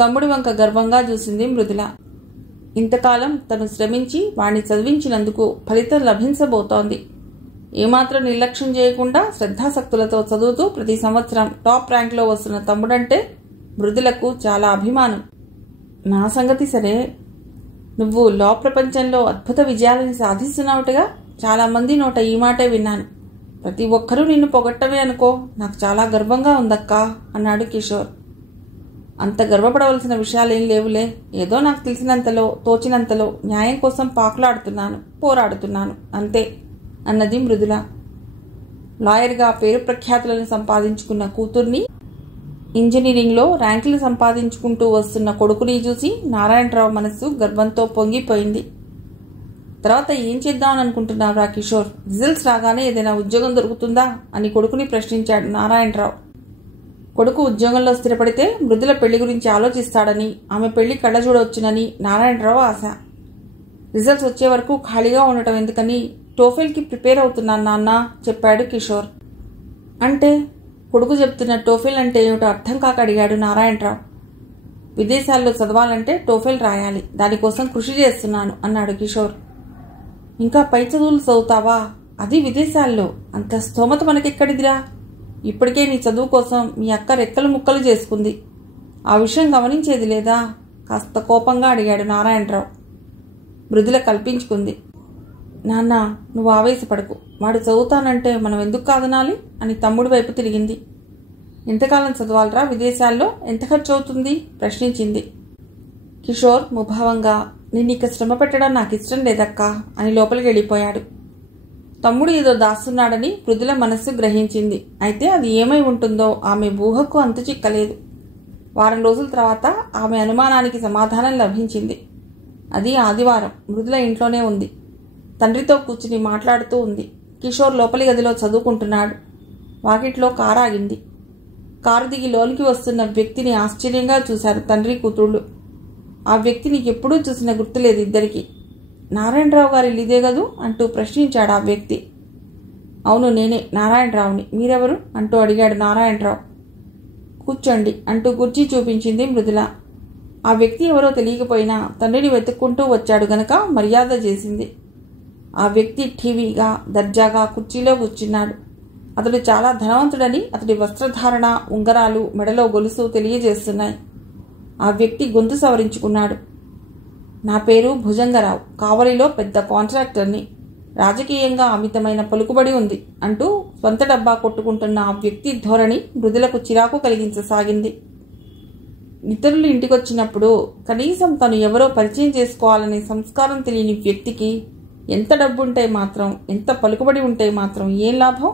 తమ్ముడి వంక గర్వంగా చూసింది మృదుల. ఇంతకాలం తను శ్రమించి వాణ్ణి చదివించినందుకు ఫలితం లభించబోతోంది. ఏమాత్రం నిర్లక్ష్యం చేయకుండా శ్రద్ధాసక్తులతో చదువుతూ ప్రతి సంవత్సరం టాప్ ర్యాంక్లో వస్తున్న తమ్ముడంటే మృదులకు చాలా అభిమానం. నా సంగతి సరే, నువ్వు లా ప్రపంచంలో అద్భుత విజయాలను సాధిస్తున్నావుటగా చాలా మంది నోట ఈ మాటే విన్నాను. ప్రతి ఒక్కరూ నిన్ను పొగట్టమే అనుకో, నాకు చాలా గర్వంగా ఉందక్కా అన్నాడు కిషోర్. అంత గర్వపడవలసిన విషయాలేం లేవులే, ఏదో నాకు తెలిసినంతలో తోచినంతలో న్యాయం కోసం పాకులాడుతున్నాను, పోరాడుతున్నాను అంతే అన్నది మృదుల. లాయర్గా పేరు ప్రఖ్యాతులను సంపాదించుకున్న కూతుర్ని, ఇంజనీరింగ్లో ర్యాంకులు సంపాదించుకుంటూ వస్తున్న కొడుకుని చూసి నారాయణరావు మనస్సు గర్వంతో పొంగిపోయింది. తర్వాత ఏం చేద్దామని అనుకుంటున్నావురా కిషోర్? రిజల్ట్స్ రాగానే ఏదైనా ఉద్యోగం దొరుకుతుందా అని కొడుకుని ప్రశ్నించాడు నారాయణరావు. కొడుకు ఉద్యోగంలో స్థిరపడితే మృదుల పెళ్లి గురించి ఆలోచిస్తాడని, ఆమె పెళ్లి కళ్ళ చూడవచ్చునని నారాయణరావు ఆశ. రిజల్ట్స్ వచ్చే వరకు ఖాళీగా ఉండటం ఎందుకని టోఫెల్కి ప్రిపేర్ అవుతున్నాను నాన్న చెప్పాడు కిషోర్. అంటే? కొడుకు చెప్తున్న టోఫెల్ అంటే ఏమిటో అర్థం కాక అడిగాడు నారాయణరావు. విదేశాల్లో చదవాలంటే టోఫెల్ రాయాలి, దానికోసం కృషి చేస్తున్నాను అన్నాడు కిషోర్. ఇంకా పై చదువులు చదువుతావా? అది విదేశాల్లో, అంత స్తోమత మనకెక్కడిదిరా? ఇప్పటికే నీ చదువు కోసం మీ అక్క రెక్కలు ముక్కలు చేసుకుంది, ఆ విషయం గమనించేది లేదా? కాస్త కోపంగా అడిగాడు నారాయణరావు. మృదుల కల్పించుకుంది. నాన్న, నువ్వు ఆవేశపడకు, వాడు చదువుతానంటే మనం ఎందుకు కాదనాలి అని తమ్ముడి వైపు తిరిగింది. ఎంతకాలం చదవాలరా విదేశాల్లో? ఎంత ఖర్చు అవుతుంది ప్రశ్నించింది. కిషోర్ ముభావంగా, నిన్నిక శ్రమ పెట్టడం నాకు ఇష్టం లేదక్కా అని లోపలికి వెళ్ళిపోయాడు. తమ్ముడు ఏదో దాస్తున్నాడని మృదుల మనస్సు గ్రహించింది. అయితే అది ఏమై ఉంటుందో ఆమె ఊహకు అంతు చిక్కలేదు. వారం రోజుల తర్వాత ఆమె అనుమానానికి సమాధానం లభించింది. అది ఆదివారం. మృదుల ఇంట్లోనే ఉంది. తండ్రితో కూర్చుని మాట్లాడుతూ ఉంది. కిషోర్ లోపలి గదిలో చదువుకుంటున్నాడు. వాకిట్లో కారు ఆగింది. కారు దిగి లోనికి వస్తున్న వ్యక్తిని ఆశ్చర్యంగా చూశారు తండ్రి కూతుళ్ళు. ఆ వ్యక్తిని ఎప్పుడూ చూసిన గుర్తులేదు ఇద్దరికి. నారాయణరావు గారి ఇదే గదు అంటూ ప్రశ్నించాడు ఆ వ్యక్తి. అవును, నేనే నారాయణరావుని, మీరెవరు అంటూ అడిగాడు నారాయణరావు. కూర్చోండి అంటూ కుర్చీ చూపించింది మృదుల. ఆ వ్యక్తి ఎవరో తెలియకపోయినా తండ్రిని వెతుక్కుంటూ వచ్చాడు గనక మర్యాద చేసింది. ఆ వ్యక్తి ఠీవీగా దర్జాగా కుర్చీలో కూర్చున్నాడు. అతడు చాలా ధనవంతుడని అతడి వస్త్రధారణ, ఉంగరాలు, మెడలో గొలుసు తెలియజేస్తున్నాయి. ఆ వ్యక్తి గొంతు సవరించుకున్నాడు. నా పేరు భుజంగరావు, కావలిలో పెద్ద కాంట్రాక్టర్ని, రాజకీయంగా అమితమైన పలుకుబడి ఉంది అంటూ స్వంత డబ్బా కొట్టుకుంటున్న ఆ వ్యక్తి ధోరణి మృదులకు చిరాకు కలిగించసాగింది. ఇతరులు ఇంటికొచ్చినప్పుడు కనీసం తను ఎవరో పరిచయం చేసుకోవాలనే సంస్కారం తెలియని వ్యక్తికి ఎంత డబ్బుంటే మాత్రం, ఎంత పలుకుబడి ఉంటే మాత్రం ఏం లాభం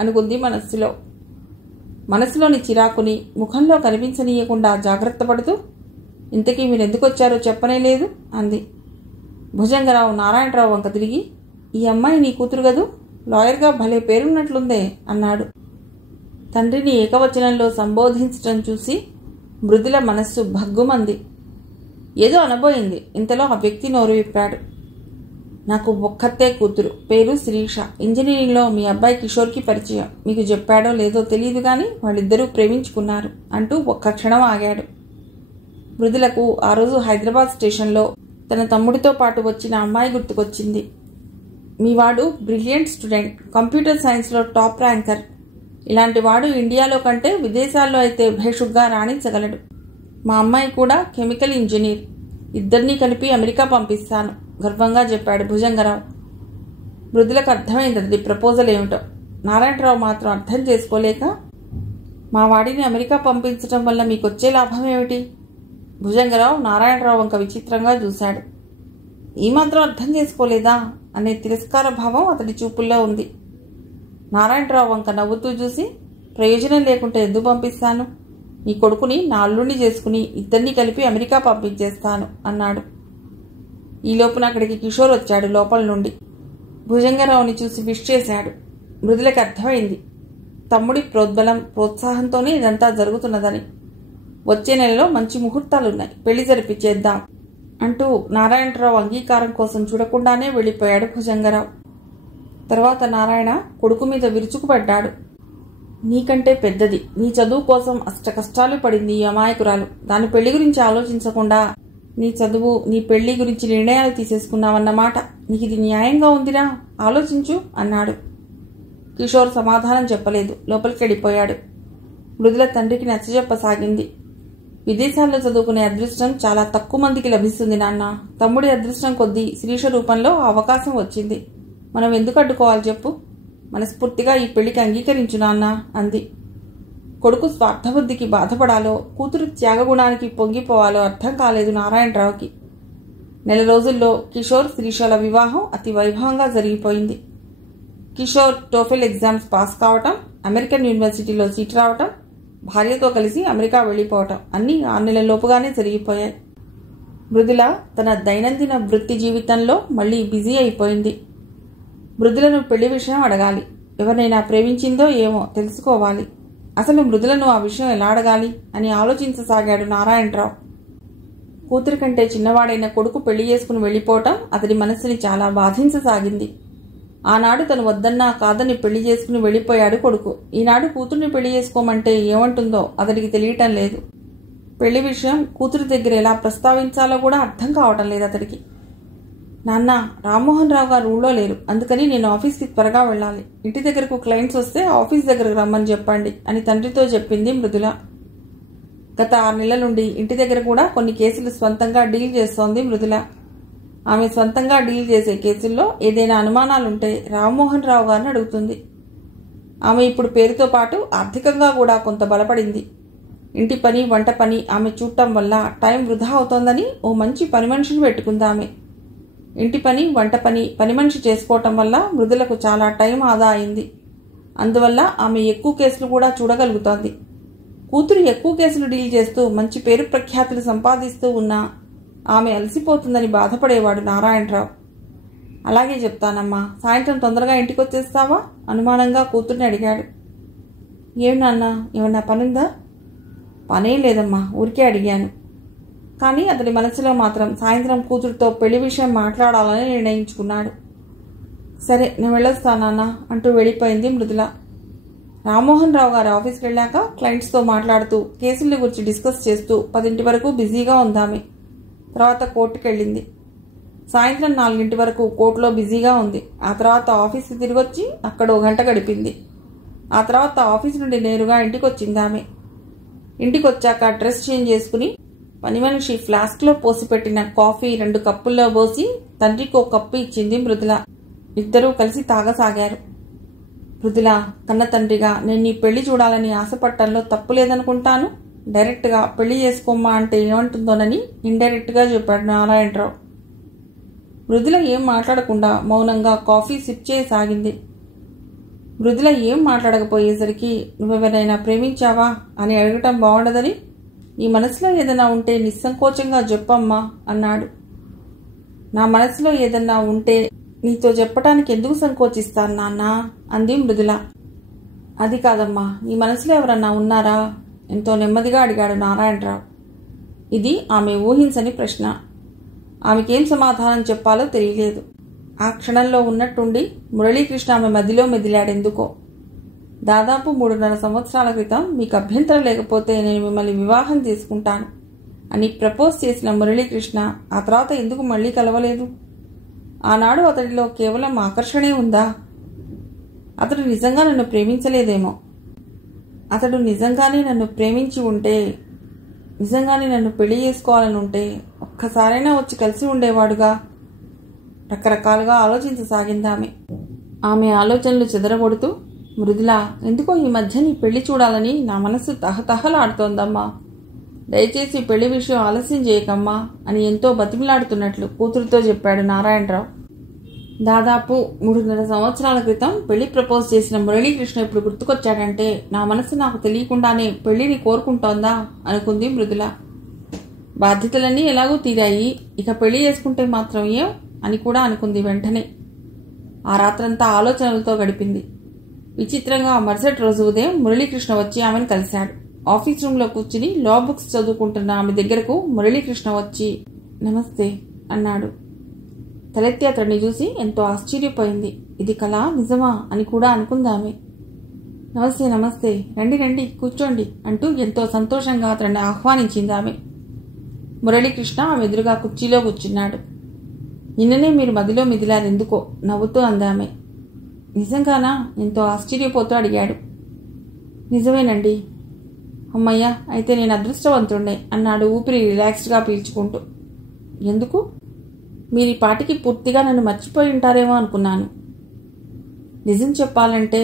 అనుకుంది మనసులోని చిరాకుని ముఖంలో కనిపించనీయకుండా జాగ్రత్త పడుతూ, ఇంతకీ మీరెందుకు వచ్చారో చెప్పనే లేదు అంది. భుజంగరావు నారాయణరావు వంక తిరిగి, ఈ అమ్మాయి నీ కూతురు గదు, లాయర్గా భలే పేరున్నట్లుందే అన్నాడు. తండ్రిని ఏకవచనంలో సంబోధించటం చూసి మృదుల మనస్సు భగ్గుమంది. ఏదో అనబోయింది. ఇంతలో ఆ వ్యక్తి నోరు విప్పాడు. నాకు ఒక్కతే కూతురు, పేరు శిరీష. ఇంజనీరింగ్లో మీ అబ్బాయి కిషోర్కి పరిచయం. మీకు చెప్పాడో లేదో తెలియదు కానీ వాళ్ళిద్దరూ ప్రేమించుకున్నారు అంటూ ఒక్క క్షణం ఆగాడు. మృదులకు ఆ రోజు హైదరాబాద్ స్టేషన్లో తన తమ్ముడితో పాటు వచ్చిన అమ్మాయి గుర్తుకొచ్చింది. మీవాడు బ్రిలియంట్ స్టూడెంట్, కంప్యూటర్ సైన్స్లో టాప్ ర్యాంకర్. ఇలాంటి వాడు ఇండియాలో కంటే విదేశాల్లో అయితే భేషుగ్గా రాణించగలడు. మా అమ్మాయి కూడా కెమికల్ ఇంజనీర్. ఇద్దరినీ కలిపి అమెరికా పంపిస్తాను గర్వంగా చెప్పాడు భుజంగరావు. మృదులకు అర్థమైంది అది ప్రపోజల్ ఏమిటో. నారాయణరావు మాత్రం అర్థం చేసుకోలేక, మా వాడిని అమెరికా పంపించడం వల్ల మీకొచ్చే లాభం ఏమిటి? భుజంగరావు నారాయణరావు వంక విచిత్రంగా చూశాడు. ఈ మాత్రం అర్థం చేసుకోలేదా అనే తిరస్కార భావం అతడి చూపుల్లో ఉంది. నారాయణరావు వంక నవ్వుతూ చూసి, ప్రయోజనం లేకుంటే ఎందుకు పంపిస్తాను? నీ కొడుకుని నా అల్లుణ్ణి చేసుకుని ఇద్దరినీ కలిపి అమెరికా పంపించేస్తాను అన్నాడు. ఈ లోపున అక్కడికి కిషోర్ వచ్చాడు లోపల నుండి. భుజంగరావుని చూసి విష్ చేశాడు. మృదులకు అర్థమైంది తమ్ముడి ప్రోద్బలం, ప్రోత్సాహంతోనే ఇదంతా జరుగుతున్నదని. వచ్చే నెలలో మంచి ముహూర్తాలున్నాయి, పెళ్లి జరిపించేద్దాం అంటూ నారాయణరావు అంగీకారం కోసం చూడకుండానే వెళ్ళిపోయాడు భుజంగరావు. తర్వాత నారాయణ కొడుకు మీద విరుచుకుపడ్డాడు. నీకంటే పెద్దది, నీ చదువు కోసం అష్ట కష్టాలు పడింది ఈ అమాయకురాలు. దాని పెళ్లి గురించి ఆలోచించకుండా నీ చదువు, నీ పెళ్లి గురించి నిర్ణయాలు తీసేసుకున్నావన్నమాట. నీకు ఇది న్యాయంగా ఉందిరా, ఆలోచించు అన్నాడు. కిషోర్ సమాధానం చెప్పలేదు, లోపలికి వెళ్ళిపోయాడు. మృదుల తండ్రికి నచ్చజెప్పసాగింది. విదేశాల్లో చదువుకునే అదృష్టం చాలా తక్కువ మందికి లభిస్తుంది నాన్న. తమ్ముడి అదృష్టం కొద్దీ శిరీష రూపంలో అవకాశం వచ్చింది. మనం ఎందుకు అడ్డుకోవాలి చెప్పు? మనస్ఫూర్తిగా ఈ పెళ్లికి అంగీకరించు నాన్న అంది. కొడుకు స్వార్థబుద్ధికి బాధపడాలో, కూతురు త్యాగగుణానికి పొంగిపోవాలో అర్థం కాలేదు నారాయణరావుకి. నెల రోజుల్లో కిషోర్ శిరీషల వివాహం అతి వైభవంగా జరిగిపోయింది. కిషోర్ టోఫెల్ ఎగ్జామ్స్ పాస్ కావటం, అమెరికన్ యూనివర్సిటీలో సీట్ రావటం, భార్యతో కలిసి అమెరికా వెళ్ళిపోవటం అన్నీ 6 నెలల లోపుగానే జరిగిపోయాయి. మృదుల తన దైనందిన వృత్తి జీవితంలో మళ్లీ బిజీ అయిపోయింది. మృదులను పెళ్లి విషయం అడగాలి. ఎవరినైనా ప్రేమించిందో ఏమో తెలుసుకోవాలి. అసలు మృదులను ఆ విషయం ఎలా అడగాలి అని ఆలోచించసాగాడు నారాయణరావు. కూతురి కంటే చిన్నవాడైన కొడుకు పెళ్లి చేసుకుని వెళ్లిపోవటం అతడి మనస్సుని చాలా బాధించసాగింది. ఆనాడు తను వద్దన్నా కాదని పెళ్లి చేసుకుని వెళ్లిపోయాడు కొడుకు. ఈనాడు కూతుర్ని పెళ్లి చేసుకోమంటే ఏమంటుందో అతడికి తెలియటం లేదు. పెళ్లి విషయం కూతురి దగ్గర ఎలా ప్రస్తావించాలో కూడా అర్థం కావటం లేదు అతడికి. నాన్న, రామ్మోహన్ రావు గారు ఊళ్ళో లేరు, అందుకని నేను ఆఫీస్కి త్వరగా వెళ్ళాలి. ఇంటి దగ్గరకు క్లయింట్స్ వస్తే ఆఫీస్ దగ్గరకు రమ్మని చెప్పండి అని తండ్రితో చెప్పింది మృదుల. గత 6 నెలల నుండి ఇంటి దగ్గర కూడా కొన్ని కేసులు స్వంతంగా డీల్ చేస్తోంది మృదుల. ఆమె స్వంతంగా డీల్ చేసే కేసుల్లో ఏదైనా అనుమానాలుంటే రామ్మోహన్ రావు గారిని అడుగుతుంది. ఆమె ఇప్పుడు పేరుతో పాటు ఆర్థికంగా కూడా కొంత బలపడింది. ఇంటి పని, వంట పని ఆమె చూడటం వల్ల టైం వృధా అవుతోందని ఓ మంచి పని మనిషిని పెట్టుకుందామె. ఇంటి పని, వంట పని పని మనిషి చేసుకోవటం వల్ల మృదులకు చాలా టైం ఆదా అయింది. అందువల్ల ఆమె ఎక్కువ కేసులు కూడా చూడగలుగుతోంది. కూతురు ఎక్కువ కేసులు డీల్ చేస్తూ మంచి పేరు ప్రఖ్యాతులు సంపాదిస్తూ ఉన్నా ఆమె అలసిపోతుందని బాధపడేవాడు నారాయణరావు. అలాగే చెప్తానమ్మా, సాయంత్రం తొందరగా ఇంటికి వచ్చేస్తావా? అనుమానంగా కూతుర్ని అడిగాడు. ఏం నాన్న, ఏమన్నా పనుందా? పనే లేదమ్మా, ఊరికే అడిగాను. కానీ అతడి మనసులో మాత్రం సాయంత్రం కూతురుతో పెళ్లి విషయం మాట్లాడాలని నిర్ణయించుకున్నాడు. సరే, నేను వెళ్ళొస్తానా అంటూ వెళ్ళిపోయింది మృదుల. రామ్మోహన్ రావు గారి ఆఫీస్కి వెళ్ళాక క్లయింట్స్తో మాట్లాడుతూ కేసుల గురించి డిస్కస్ చేస్తూ 10 వరకు బిజీగా ఉందామె. తర్వాత కోర్టుకు వెళ్ళింది. సాయంత్రం 4 వరకు కోర్టులో బిజీగా ఉంది. ఆ తర్వాత ఆఫీస్కి తిరిగొచ్చి అక్కడ 1 గంట గడిపింది. ఆ తర్వాత ఆఫీస్ నుండి నేరుగా ఇంటికి వచ్చిందామె. ఇంటికి వచ్చాక డ్రెస్ చేంజ్ చేసుకుని పని మనిషి ఫ్లాస్క్లో పోసిపెట్టిన కాఫీ 2 కప్పుల్లో పోసి తండ్రికి 1 కప్పు ఇచ్చింది మృదుల. ఇద్దరూ కలిసి తాగసాగారు. మృదుల, కన్న తండ్రిగా నేను నీ పెళ్లి చూడాలని ఆశపట్టంలో తప్పు లేదనుకుంటాను. డైరెక్ట్గా పెళ్లి చేసుకోమ్మా అంటే ఏమంటుందోనని ఇండైరెక్ట్గా చెప్పాడు నారాయణరావు. మృదుల ఏం మాట్లాడకుండా మౌనంగా కాఫీ సిప్ చేయసాగింది. మృదుల ఏం మాట్లాడకపోయేసరికి నువ్వెవరైనా ప్రేమించావా అని అడగటం బాగుండదని, నీ మనసులో ఏదైనా ఉంటే నిస్సంకోచంగా చెప్పమ్మా అన్నాడు. నా మనసులో ఏదన్నా ఉంటే నీతో చెప్పటానికి ఎందుకు సంకోచిస్తాను నాన్న అంది మృదుల. అది కాదమ్మా, నీ మనసులో ఎవరన్నా ఉన్నారా? ఎంతో నెమ్మదిగా అడిగాడు నారాయణరావు. ఇది ఆమె ఊహించని ప్రశ్న. ఆమెకేం సమాధానం చెప్పాలో తెలియలేదు. ఆ క్షణంలో ఉన్నట్టుండి మురళీకృష్ణ ఆమె మదిలో మెదిలాడెందుకో. దాదాపు 3.5 సంవత్సరాల క్రితం మీకు అభ్యంతరం లేకపోతే నేను మిమ్మల్ని వివాహం చేసుకుంటాను అని ప్రపోజ్ చేసిన మురళీకృష్ణ ఆ తర్వాత ఎందుకు మళ్లీ కలవలేదు? ఆనాడు అతడిలో కేవలం ఆకర్షణే ఉందా? అతడు నిజంగా నన్ను ప్రేమించలేదేమో. అతడు నిజంగానే నన్ను ప్రేమించి ఉంటే, నిజంగానే నన్ను పెళ్లి చేసుకోవాలని ఉంటే ఒక్కసారైనా వచ్చి కలిసి ఉండేవాడుగా. రకరకాలుగా ఆలోచించసాగిందామె. ఆమె ఆలోచనలు చెదరగొడుతూ, మృదుల, ఎందుకో ఈ మధ్య నీ పెళ్లి చూడాలని నా మనసు తహతహలాడుతోందమ్మా. దయచేసి పెళ్లి విషయం ఆలస్యం చేయకమ్మా అని ఎంతో బతిమిలాడుతున్నట్లు కూతురుతో చెప్పాడు నారాయణరావు. దాదాపు 3.5 సంవత్సరాల క్రితం పెళ్లి ప్రపోజ్ చేసిన మురళీకృష్ణ ఇప్పుడు గుర్తుకొచ్చాడంటే నా మనసు నాకు తెలియకుండానే పెళ్లిని కోరుకుంటోందా అనుకుంది మృదుల. బాధ్యతలన్నీ ఎలాగూ తీరాయి, ఇక పెళ్లి చేసుకుంటే మాత్రం ఏం అని కూడా అనుకుంది వెంటనే. ఆ రాత్రంతా ఆలోచనలతో గడిపింది. విచిత్రంగా మరుసటి రోజు ఉదయం మురళీకృష్ణ వచ్చి ఆమెను కలిశాడు. ఆఫీస్ రూమ్లో కూర్చుని లా బుక్స్ చదువుకుంటున్న ఆమె దగ్గరకు మురళీకృష్ణ వచ్చి నమస్తే అన్నాడు. తలెత్తి అతడిని చూసి ఎంతో ఆశ్చర్యపోయింది. ఇది కళ నిజమా అని కూడా అనుకుందామె. నమస్తే నమస్తే, రండి రండి కూర్చోండి అంటూ ఎంతో సంతోషంగా అతడిని ఆహ్వానించింది ఆమె. మురళీకృష్ణ ఆమె ఎదురుగా కుర్చీలో కూర్చున్నాడు. నిన్ననే మీరు మదిలో మిదిలారెందుకో నవ్వుతూ అందామె. నిజంగానా? ఎంతో ఆశ్చర్యపోతూ అడిగాడు. నిజమేనండి. అమ్మయ్య, అయితే నేను అదృష్టవంతుడే అన్నాడు ఊపిరి రిలాక్స్డ్గా పీల్చుకుంటూ. ఎందుకు? మీరు ఈ పాటికి పూర్తిగా నన్ను మర్చిపోయి ఉంటారేమో అనుకున్నాను. నిజం చెప్పాలంటే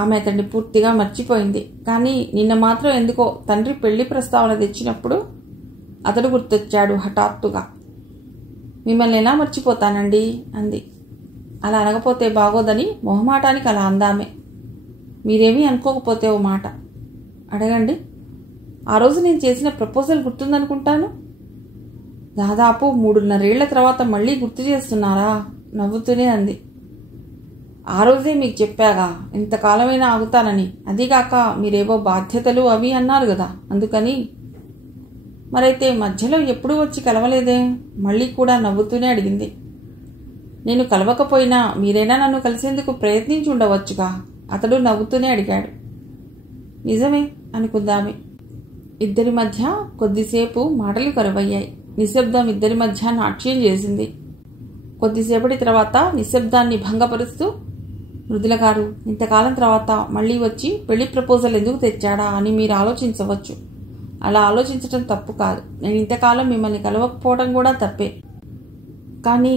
ఆమె అతన్ని పూర్తిగా మర్చిపోయింది. కానీ నిన్న మాత్రం ఎందుకో తండ్రి పెళ్లి ప్రస్తావన తెచ్చినప్పుడు అతడు గుర్తొచ్చాడు హఠాత్తుగా. మిమ్మల్ని ఎలా మర్చిపోతానండి అంది. అలా అనకపోతే బాగోదని మొహమాటానికి అలా అందామే. మీరేమీ అనుకోకపోతే ఓ మాట అడగండి. ఆ రోజు నేను చేసిన ప్రపోజల్ గుర్తుందనుకుంటాను. దాదాపు 3.5 ఏళ్ల తర్వాత మళ్ళీ గుర్తు చేస్తున్నారా? నవ్వుతూనే అంది. ఆ రోజే మీకు చెప్పాగా ఇంతకాలమైనా ఆగుతానని. అదీగాక మీరేవో బాధ్యతలు అవి అన్నారు కదా, అందుకని. మరైతే మధ్యలో ఎప్పుడూ వచ్చి కలవలేదే? మళ్ళీ కూడా నవ్వుతూనే అడిగింది. నేను కలవకపోయినా మీరైనా నన్ను కలిసేందుకు ప్రయత్నించి ఉండవచ్చుగా. అతడు నవ్వుతూనే అడిగాడు. నిజమే అనుకుందామె. ఇద్దరి మధ్య కొద్దిసేపు మాటలు కరువయ్యాయి. నిశ్శబ్దం ఇద్దరి మధ్య నాట్యం చేసింది. కొద్దిసేపటి తర్వాత నిశ్శబ్దాన్ని భంగపరుస్తూ, మృదుల గారు, ఇంతకాలం తర్వాత మళ్ళీ వచ్చి పెళ్లి ప్రపోజల్ ఎందుకు తెచ్చాడా అని మీరు ఆలోచించవచ్చు. అలా ఆలోచించటం తప్పు కాదు. నేను ఇంతకాలం మిమ్మల్ని కలవకపోవడం కూడా తప్పే. కానీ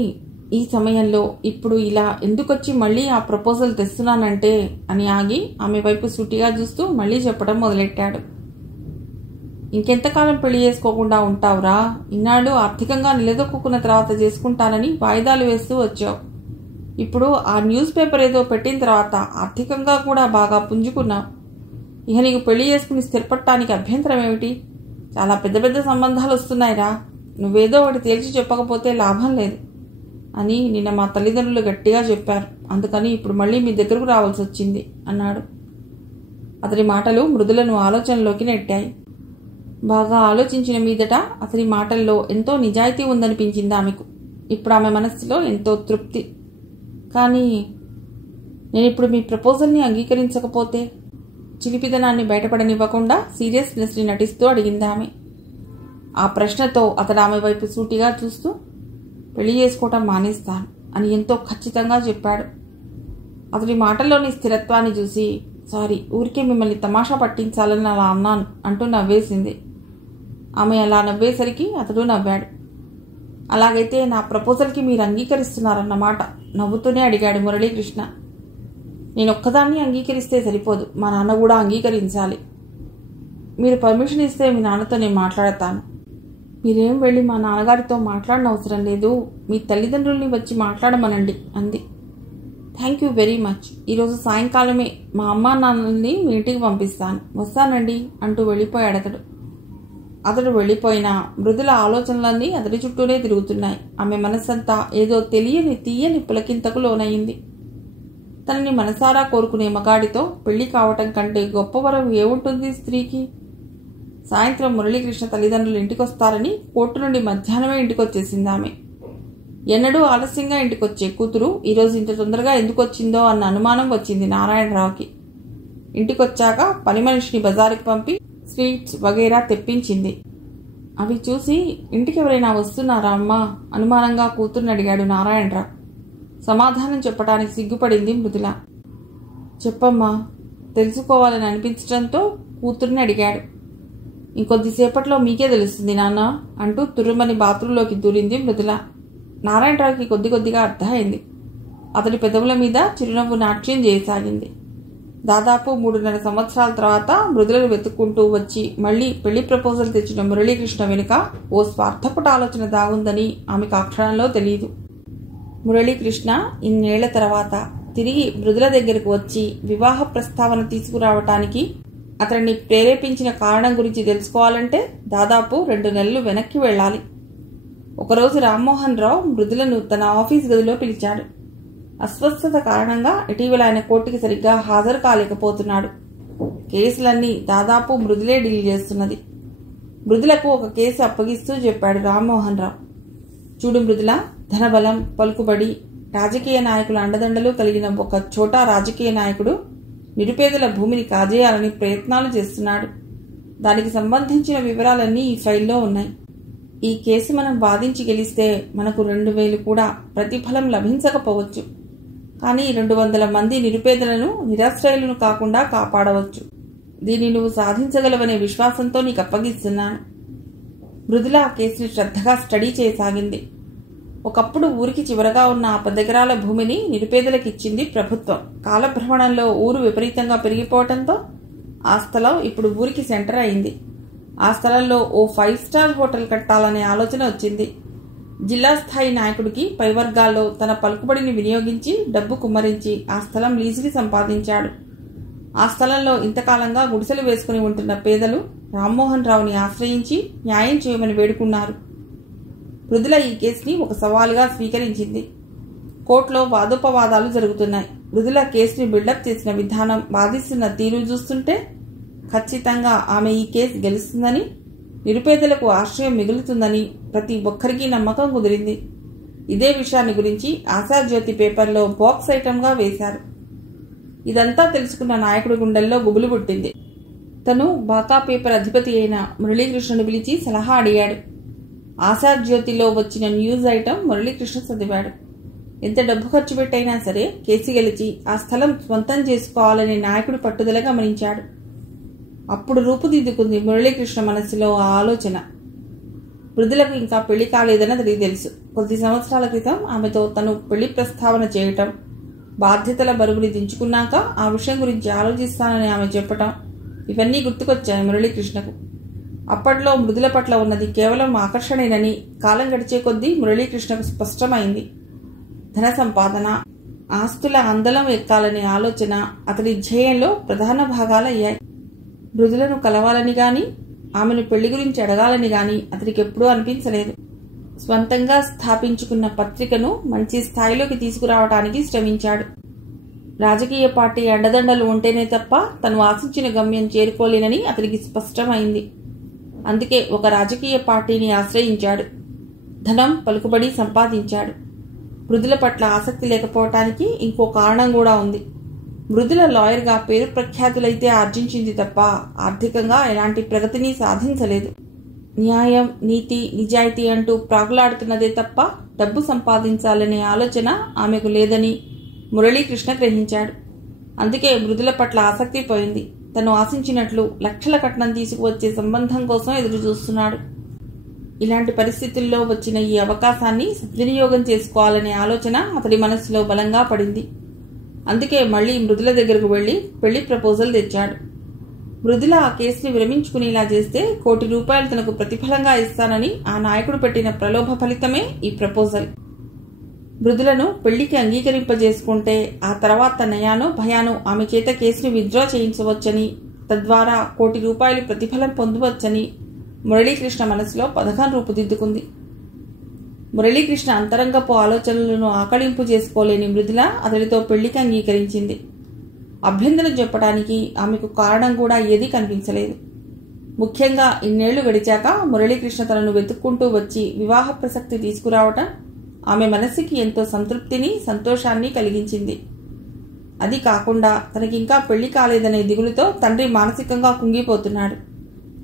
ఈ సమయంలో ఇప్పుడు ఇలా ఎందుకొచ్చి మళ్ళీ ఆ ప్రపోజల్ తెస్తున్నానంటే అని ఆగి ఆమె వైపు సూటిగా చూస్తూ మళ్ళీ చెప్పడం మొదలెట్టాడు. ఇంకెంతకాలం పెళ్లి చేసుకోకుండా ఉంటావురా? ఇన్నాళ్ళు ఆర్థికంగా నిలదొక్కున్న తర్వాత చేసుకుంటానని వాయిదాలు వేస్తూ వచ్చావు. ఇప్పుడు ఆ న్యూస్ పేపర్ ఏదో పెట్టిన తర్వాత ఆర్థికంగా కూడా బాగా పుంజుకున్నావు. ఇక నీకు పెళ్లి చేసుకుని స్థిరపడటానికి అభ్యంతరం ఏమిటి? చాలా పెద్ద పెద్ద సంబంధాలు వస్తున్నాయిరా. నువ్వేదో ఒకటి తేల్చి చెప్పకపోతే లాభం లేదు అని నిన్న మా తల్లిదండ్రులు గట్టిగా చెప్పారు. అందుకని ఇప్పుడు మళ్ళీ మీ దగ్గరకు రావాల్సి వచ్చింది అన్నాడు. అతని మాటలు మృదులను ఆలోచనలోకి నెట్టాయి. బాగా ఆలోచించిన మీదట అతని మాటల్లో ఎంతో నిజాయితీ ఉందనిపించింది ఆమెకు. ఇప్పుడు ఆమె మనస్సులో ఎంతో తృప్తి. కానీ నేనిప్పుడు మీ ప్రపోజల్ని అంగీకరించకపోతే? చిలిపిదనాన్ని బయటపడనివ్వకుండా సీరియస్నెస్ని నటిస్తూ అడిగింది ఆమె. ఆ ప్రశ్నతో అతడు ఆమె వైపు సూటిగా చూస్తూ, పెళ్లి చేసుకోవటం మానేస్తాను అని ఎంతో ఖచ్చితంగా చెప్పాడు. అతడి మాటల్లోని స్థిరత్వాన్ని చూసి, సారీ, ఊరికే మిమ్మల్ని తమాషా పట్టించాలని అలా అన్నాను అంటూ నవ్వేసింది. ఆమె అలా నవ్వేసరికి అతడు నవ్వాడు. అలాగైతే నా ప్రపోజల్కి మీరు అంగీకరిస్తున్నారన్నమాట నవ్వుతూనే అడిగాడు మురళీకృష్ణ. నేనొక్కదాన్ని అంగీకరిస్తే సరిపోదు, మా నాన్న కూడా అంగీకరించాలి. మీరు పర్మిషన్ ఇస్తే మీ నాన్నతో నేను మాట్లాడతాను. మీరేం వెళ్ళి మా నాన్నగారితో మాట్లాడనవసరం లేదు, మీ తల్లిదండ్రుల్ని వచ్చి మాట్లాడమనండి అంది. Thank you very much. ఈరోజు సాయంకాలమే మా అమ్మా నాన్నల్ని మీ ఇంటికి పంపిస్తాను, వస్తానండి అంటూ వెళ్ళిపోయాడు అతడు. అతడు వెళ్ళిపోయినా మృదుల ఆలోచనలన్నీ అతడి చుట్టూనే తిరుగుతున్నాయి. ఆమె మనస్సంతా ఏదో తెలియని తీయని పులకింతకు లోనయింది. తనని మనసారా కోరుకునే మగాడితో పెళ్లి కావటం కంటే గొప్ప వరం ఏముంటుంది స్త్రీకి? సాయంత్రం మురళీకృష్ణ తల్లిదండ్రులు ఇంటికొస్తారని కోర్టు నుండి మధ్యాహ్నమే ఇంటికొచ్చేసింది ఆమె. ఎన్నడూ ఆలస్యంగా ఇంటికొచ్చే కూతురు ఈరోజు ఇంత తొందరగా ఎందుకొచ్చిందో అన్న అనుమానం వచ్చింది నారాయణరావుకి. ఇంటికొచ్చాక పని మనిషిని బజారుకి పంపి స్వీట్స్ వగైరా తెప్పించింది. అవి చూసి ఇంటికి ఎవరైనా వస్తున్నారా అమ్మా అనుమానంగా కూతుర్ని అడిగాడు నారాయణరావు. సమాధానం చెప్పడానికి సిగ్గుపడింది మృదుల. చెప్పమ్మా తెలుసుకోవాలని అనిపించడంతో కూతుర్ని అడిగాడు. ఇంకొద్దిసేపట్లో మీకే తెలుస్తుంది నాన్న అంటూ తుర్రుమని బాత్రూంలోకి దూరింది మృదుల. నారాయణరావుకి కొద్దిగా అర్థమైంది. అతడి పెదవుల మీద చిరునవ్వు నాట్యం చేయసాగింది. దాదాపు 3.5 సంవత్సరాల తర్వాత మృదులను వెతుక్కుంటూ వచ్చి మళ్లీ పెళ్లి ప్రపోజల్ తెచ్చిన మురళీకృష్ణ వెనుక ఓ స్వార్థపుట ఆలోచన దాగుందని ఆమెకు ఆ క్షణంలో తెలియదు. మురళీకృష్ణ ఇన్నేళ్ల తర్వాత తిరిగి మృదుల దగ్గరకు వచ్చి వివాహ ప్రస్తావన తీసుకురావటానికి అతన్ని ప్రేరేపించిన కారణం గురించి తెలుసుకోవాలంటే దాదాపు 2 నెలలు వెనక్కి వెళ్ళాలి. ఒకరోజు రామ్మోహన్ రావు మృదులను తన ఆఫీస్ గదిలో పిలిచాడు. అస్వస్థత కారణంగా ఇటీవల ఆయన కోర్టుకి సరిగ్గా హాజరు కాలేకపోతున్నాడు. కేసులన్నీ దాదాపు మృదులే డీల్ చేస్తున్నది. మృదులకు ఒక కేసు అప్పగిస్తూ చెప్పాడు రామ్మోహన్ రావు. చూడు మృదుల, ధనబలం, పలుకుబడి, రాజకీయ నాయకుల అండదండలు కలిగిన ఒక చోటా రాజకీయ నాయకుడు నిరుపేదల భూమిని కాజేయాలని ప్రయత్నాలు చేస్తున్నాడు. దానికి సంబంధించిన వివరాలన్నీ ఈ ఫైల్లో ఉన్నాయి. ఈ కేసు మనం వాదించి గెలిస్తే మనకు 2000 కూడా ప్రతిఫలం లభించకపోవచ్చు. కానీ 200 మంది నిరుపేదలను, నిరాశ్రయులను కాకుండా కాపాడవచ్చు. దీన్ని నువ్వు సాధించగలవనే విశ్వాసంతో నీకు అప్పగిస్తున్నాను. మృదుల ఆ కేసుని శ్రద్ధగా స్టడీ చేయసాగింది. ఒకప్పుడు ఊరికి చివరగా ఉన్న 10 ఎకరాల భూమిని నిరుపేదలకిచ్చింది ప్రభుత్వం. కాలభ్రమణంలో ఊరు విపరీతంగా పెరిగిపోవడంతో ఆ స్థలం ఇప్పుడు ఊరికి సెంటర్ అయింది. ఆ స్థలంలో ఓ 5 స్టార్ హోటల్ కట్టాలనే ఆలోచన వచ్చింది. జిల్లా స్థాయి నాయకుడికి పై వర్గాల్లో తన పలుకుబడిని వినియోగించి డబ్బు కుమ్మరించి ఆ స్థలం లీజుకి సంపాదించాడు. ఆ స్థలంలో ఇంతకాలంగా గుడిసెలు వేసుకుని ఉంటున్న పేదలు రామ్మోహన్ రావుని ఆశ్రయించి న్యాయం చేయమని వేడుకున్నారు. మృదుల ఈ కేసుని ఒక సవాలుగా స్వీకరించింది. కోర్టులో వాదోపవాదాలు జరుగుతున్నాయి. మృదుల కేసుని బిల్డప్ చేసిన విధానం, వాదిస్తున్న తీరు చూస్తుంటే ఖచ్చితంగా ఆమె ఈ కేసు గెలుస్తుందని, నిరుపేదలకు ఆశ్రయం మిగులుతుందని ప్రతి ఒక్కరికి నమ్మకం కుదిరింది. ఇదే విషయాన్ని గురించి ఆశాజ్యోతి పేపర్లో బాక్స్ ఐటంగా వేశారు. ఇదంతా తెలుసుకున్న నాయకుడి గుండెల్లో గుబులు పుట్టింది. తను బాకా పేపర్ అధిపతి అయిన మురళీకృష్ణను పిలిచి సలహా అడిగాడు. ఆశాజ్యోతిలో వచ్చిన న్యూస్ ఐటం మురళీకృష్ణ చదివాడు. ఎంత డబ్బు ఖర్చు పెట్టైనా సరే కేసు గెలిచి ఆ స్థలం స్వంతం చేసుకోవాలనే నాయకుడి పట్టుదల గమనించాడు. అప్పుడు రూపుదిద్దుకుంది మురళీకృష్ణ మనసులో ఆ ఆలోచన. మృదులకు ఇంకా పెళ్లి కాలేదని అతడికి తెలుసు. కొద్ది సంవత్సరాల క్రితం ఆమెతో తను పెళ్లి ప్రస్తావన చేయటం, బాధ్యతల బరువుని దించుకున్నాక ఆ విషయం గురించి ఆలోచిస్తానని ఆమె చెప్పటం, ఇవన్నీ గుర్తుకొచ్చాయి మురళీకృష్ణకు. అప్పట్లో మృదుల పట్ల ఉన్నది కేవలం ఆకర్షణేనని కాలం గడిచే కొద్దీ మురళీకృష్ణకు స్పష్టమైంది. ధన సంపాదన, ఆస్తుల అందలం ఎక్కాలనే ఆలోచన అతడి ధ్యేయంలో ప్రధాన భాగాలయ్యాయి. మృదులను కలవాలని గాని, ఆమెను పెళ్లి గురించి అడగాలని గాని అతడికి ఎప్పుడూ అనిపించలేదు. స్వంతంగా స్థాపించుకున్న పత్రికను మంచి స్థాయిలోకి తీసుకురావడానికి శ్రమించాడు. రాజకీయ పార్టీ అండదండలు ఉంటేనే తప్ప తను ఆశించిన గమ్యం చేరుకోలేనని అతడికి స్పష్టమైంది. అందుకే ఒక రాజకీయ పార్టీని ఆశ్రయించాడు. ధనం, పలుకుబడి సంపాదించాడు. మృదుల పట్ల ఆసక్తి లేకపోవటానికి ఇంకో కారణం కూడా ఉంది. మృదుల లాయర్గా పేరు ప్రఖ్యాతులైతే ఆర్జించింది తప్ప ఆర్థికంగా ఎలాంటి ప్రగతిని సాధించలేదు. న్యాయం, నీతి, నిజాయితీ అంటూ ప్రాగులాడుతున్నదే తప్ప డబ్బు సంపాదించాలనే ఆలోచన ఆమెకు లేదని మురళీకృష్ణ గ్రహించాడు. అందుకే మృదుల పట్ల ఆసక్తి పోయింది. తను ఆశించినట్లు లక్షల కట్నం తీసుకువచ్చే సంబంధం కోసం ఎదురు చూస్తున్నాడు. ఇలాంటి పరిస్థితుల్లో వచ్చిన ఈ అవకాశాన్ని సద్వినియోగం చేసుకోవాలనే ఆలోచన అతడి మనసులో బలంగా పడింది. అందుకే మళ్లీ మృదుల దగ్గరకు వెళ్లి పెళ్లి ప్రపోజల్ తెచ్చాడు. మృదుల ఆ కేసుని విరమించుకునేలా చేస్తే ₹1 కోటి తనకు ప్రతిఫలంగా ఇస్తానని ఆ నాయకుడు పెట్టిన ప్రలోభ ఫలితమే ఈ ప్రపోజల్. మృదులను పెళ్లికి అంగీకరింపజేసుకుంటే ఆ తర్వాత నయానో భయానో ఆమె చేత కేసుని విత్డ్రా చేయించవచ్చని, తద్వారా ₹1 కోటి ప్రతిఫలం పొందవచ్చని మురళీకృష్ణ మనసులో పథకం రూపుదిద్దుకుంది. మురళీకృష్ణ అంతరంగపు ఆలోచనలను ఆకళింపు చేసుకోలేని మృదుల అతడితో పెళ్లికి అంగీకరించింది. అభ్యంతరం చెప్పడానికి ఆమెకు కారణం కూడా ఏదీ కనిపించలేదు. ముఖ్యంగా ఇన్నేళ్లు గడిచాక మురళీకృష్ణ తనను వెతుక్కుంటూ వచ్చి వివాహ ప్రసక్తి తీసుకురావటం ఆమె మనస్సుకి ఎంతో సంతృప్తిని, సంతోషాన్ని కలిగించింది. అది కాకుండా తనకింకా పెళ్లి కాలేదనే దిగులుతో తండ్రి మానసికంగా కుంగిపోతున్నాడు.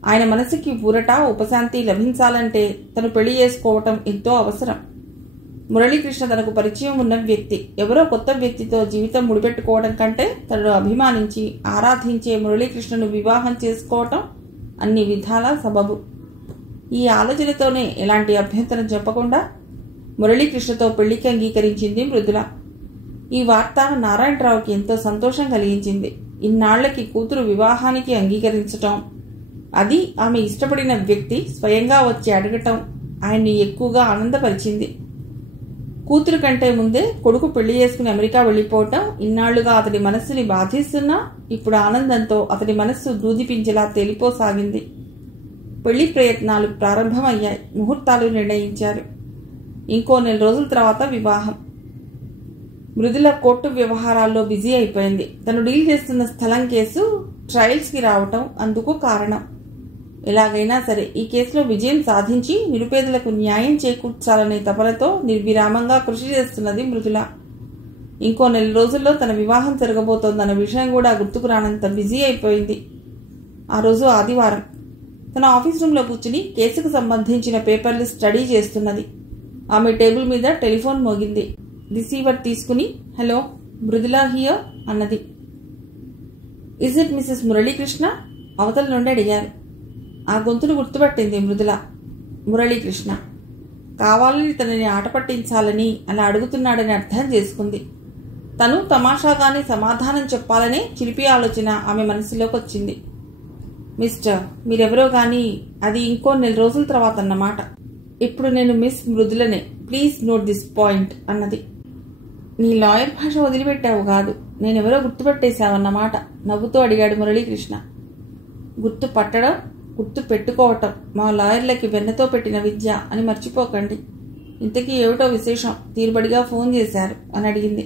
ఆయన మనసుకి ఊరట, ఉపశాంతి లభించాలంటే తను పెళ్లి చేసుకోవటం ఎంతో అవసరం. మురళీకృష్ణ తనకు పరిచయం ఉన్న వ్యక్తి. ఎవరో కొత్త వ్యక్తితో జీవితం ముడిపెట్టుకోవడం కంటే తనను అభిమానించి ఆరాధించే మురళీకృష్ణను వివాహం చేసుకోవటం అన్ని విధాలా సబబు. ఈ ఆలోచనతోనే ఎలాంటి అభ్యంతరం చెప్పకుండా మురళీకృష్ణతో పెళ్లికి అంగీకరించింది మృదుల. ఈ వార్త నారాయణరావుకి ఎంతో సంతోషం కలిగించింది. ఇన్నాళ్లకి కూతురు వివాహానికి అంగీకరించటం, అది ఆమె ఇష్టపడిన వ్యక్తి స్వయంగా వచ్చి అడగటం ఆయన్ని ఎక్కువగా ఆనందపరిచింది. కూతురు కంటే ముందే కొడుకు పెళ్లి చేసుకుని అమెరికా వెళ్లిపోవటం ఇన్నాళ్లుగా అతడి మనస్సుని బాధిస్తున్నా ఇప్పుడు ఆనందంతో అతడి మనస్సు దూదిపించేలా తేలిపోసాగింది. పెళ్లి ప్రయత్నాలు ప్రారంభమయ్యాయి. ముహూర్తాలు నిర్ణయించారు. ఇంకో 4 రోజుల తర్వాత వివాహం. మృదుల కోర్టు వ్యవహారాల్లో బిజీ అయిపోయింది. తను డీల్ చేస్తున్న స్థలం కేసు ట్రయల్స్కి రావటం అందుకు కారణం. ఎలాగైనా సరే ఈ కేసులో విజయం సాధించి నిరుపేదలకు న్యాయం చేకూర్చాలనే తపనతో నిర్విరామంగా కృషి చేస్తున్నది మృదుల. ఇంకో 4 రోజుల్లో తన వివాహం జరగబోతోందన్న విషయం కూడా గుర్తుకు రానంత బిజీ అయిపోయింది. ఆ రోజు ఆదివారం. తన ఆఫీస్ రూమ్లో కూర్చుని కేసుకు సంబంధించిన పేపర్లు స్టడీ చేస్తున్నది. ఆమె టేబుల్ మీద టెలిఫోన్ మోగింది. రిసీవర్ తీసుకుని హలో మృదుల హియర్ అన్నది. Is it Mrs Muralikrishna? అవతల నుండి అడిగారు. ఆ గొంతును గుర్తుపట్టింది మృదుల. మురళీకృష్ణ కావాలని తనని ఆట పట్టించాలని అలా అడుగుతున్నాడని అర్థం చేసుకుంది. తను తమాషాగానే సమాధానం చెప్పాలనే చిలిపి ఆలోచన ఆమె మనసులోకి వచ్చింది. మిస్టర్, మీరెవరో గాని అది ఇంకో 4 రోజుల తర్వాత అన్నమాట. ఇప్పుడు నేను మిస్ మృదులనే, ప్లీజ్ నోట్ దిస్ పాయింట్ అన్నది. నీ లాయర్ భాష వదిలిపెట్టావు కాదు, నేనెవరో గుర్తుపట్టేశావన్నమాట నవ్వుతూ అడిగాడు మురళీకృష్ణ. గుర్తు పట్టడం, గుర్తు పెట్టుకోవటం మా లాయర్లకి వెన్నతో పెట్టిన విద్య అని మర్చిపోకండి. ఇంతకీ ఏమిటో విశేషం? తీరుబడిగా ఫోన్ చేశారు అని అడిగింది.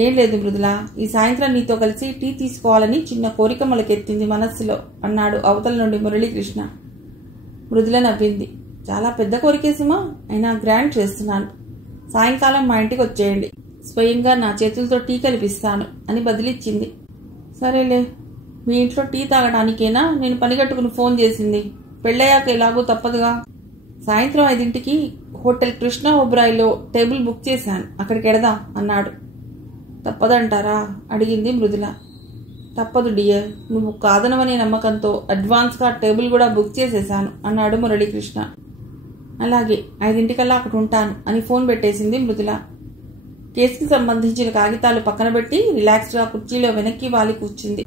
ఏం లేదు మృదుల, ఈ సాయంత్రం నీతో కలిసి టీ తీసుకోవాలని చిన్న కోరిక మొలకెత్తింది మనస్సులో అన్నాడు అవతల నుండి మురళీకృష్ణ. మృదుల నవ్వింది. చాలా పెద్ద కోరికేసుమా, అయినా గ్రాండ్ చేస్తున్నాను. సాయంకాలం మా ఇంటికి వచ్చేయండి, స్వయంగా నా చేతులతో టీ కలిపిస్తాను అని బదిలిచ్చింది. సరేలే, మీ ఇంట్లో టీ తాగడానికేనా నేను పనిగట్టుకుని ఫోన్ చేసింది? పెళ్ళయ్యాక ఎలాగో తప్పదుగా. సాయంత్రం 5ంటికి హోటల్ కృష్ణ ఒబ్రాయ్లో టేబుల్ బుక్ చేశాను, అక్కడికి ఎడదాం అన్నాడు. తప్పదంటారా అడిగింది మృదుల. తప్పదు డియర్, నువ్వు కాదనవనే నమ్మకంతో అడ్వాన్స్గా టేబుల్ కూడా బుక్ చేసేశాను అన్నాడు మురళీకృష్ణ. అలాగే 5ంటికల్లా అక్కడ ఉంటాను అని ఫోన్ పెట్టేసింది మృదుల. కేసుకి సంబంధించిన కాగితాలు పక్కన పెట్టి రిలాక్స్డ్గా కుర్చీలో వెనక్కి వాలి కూర్చుంది.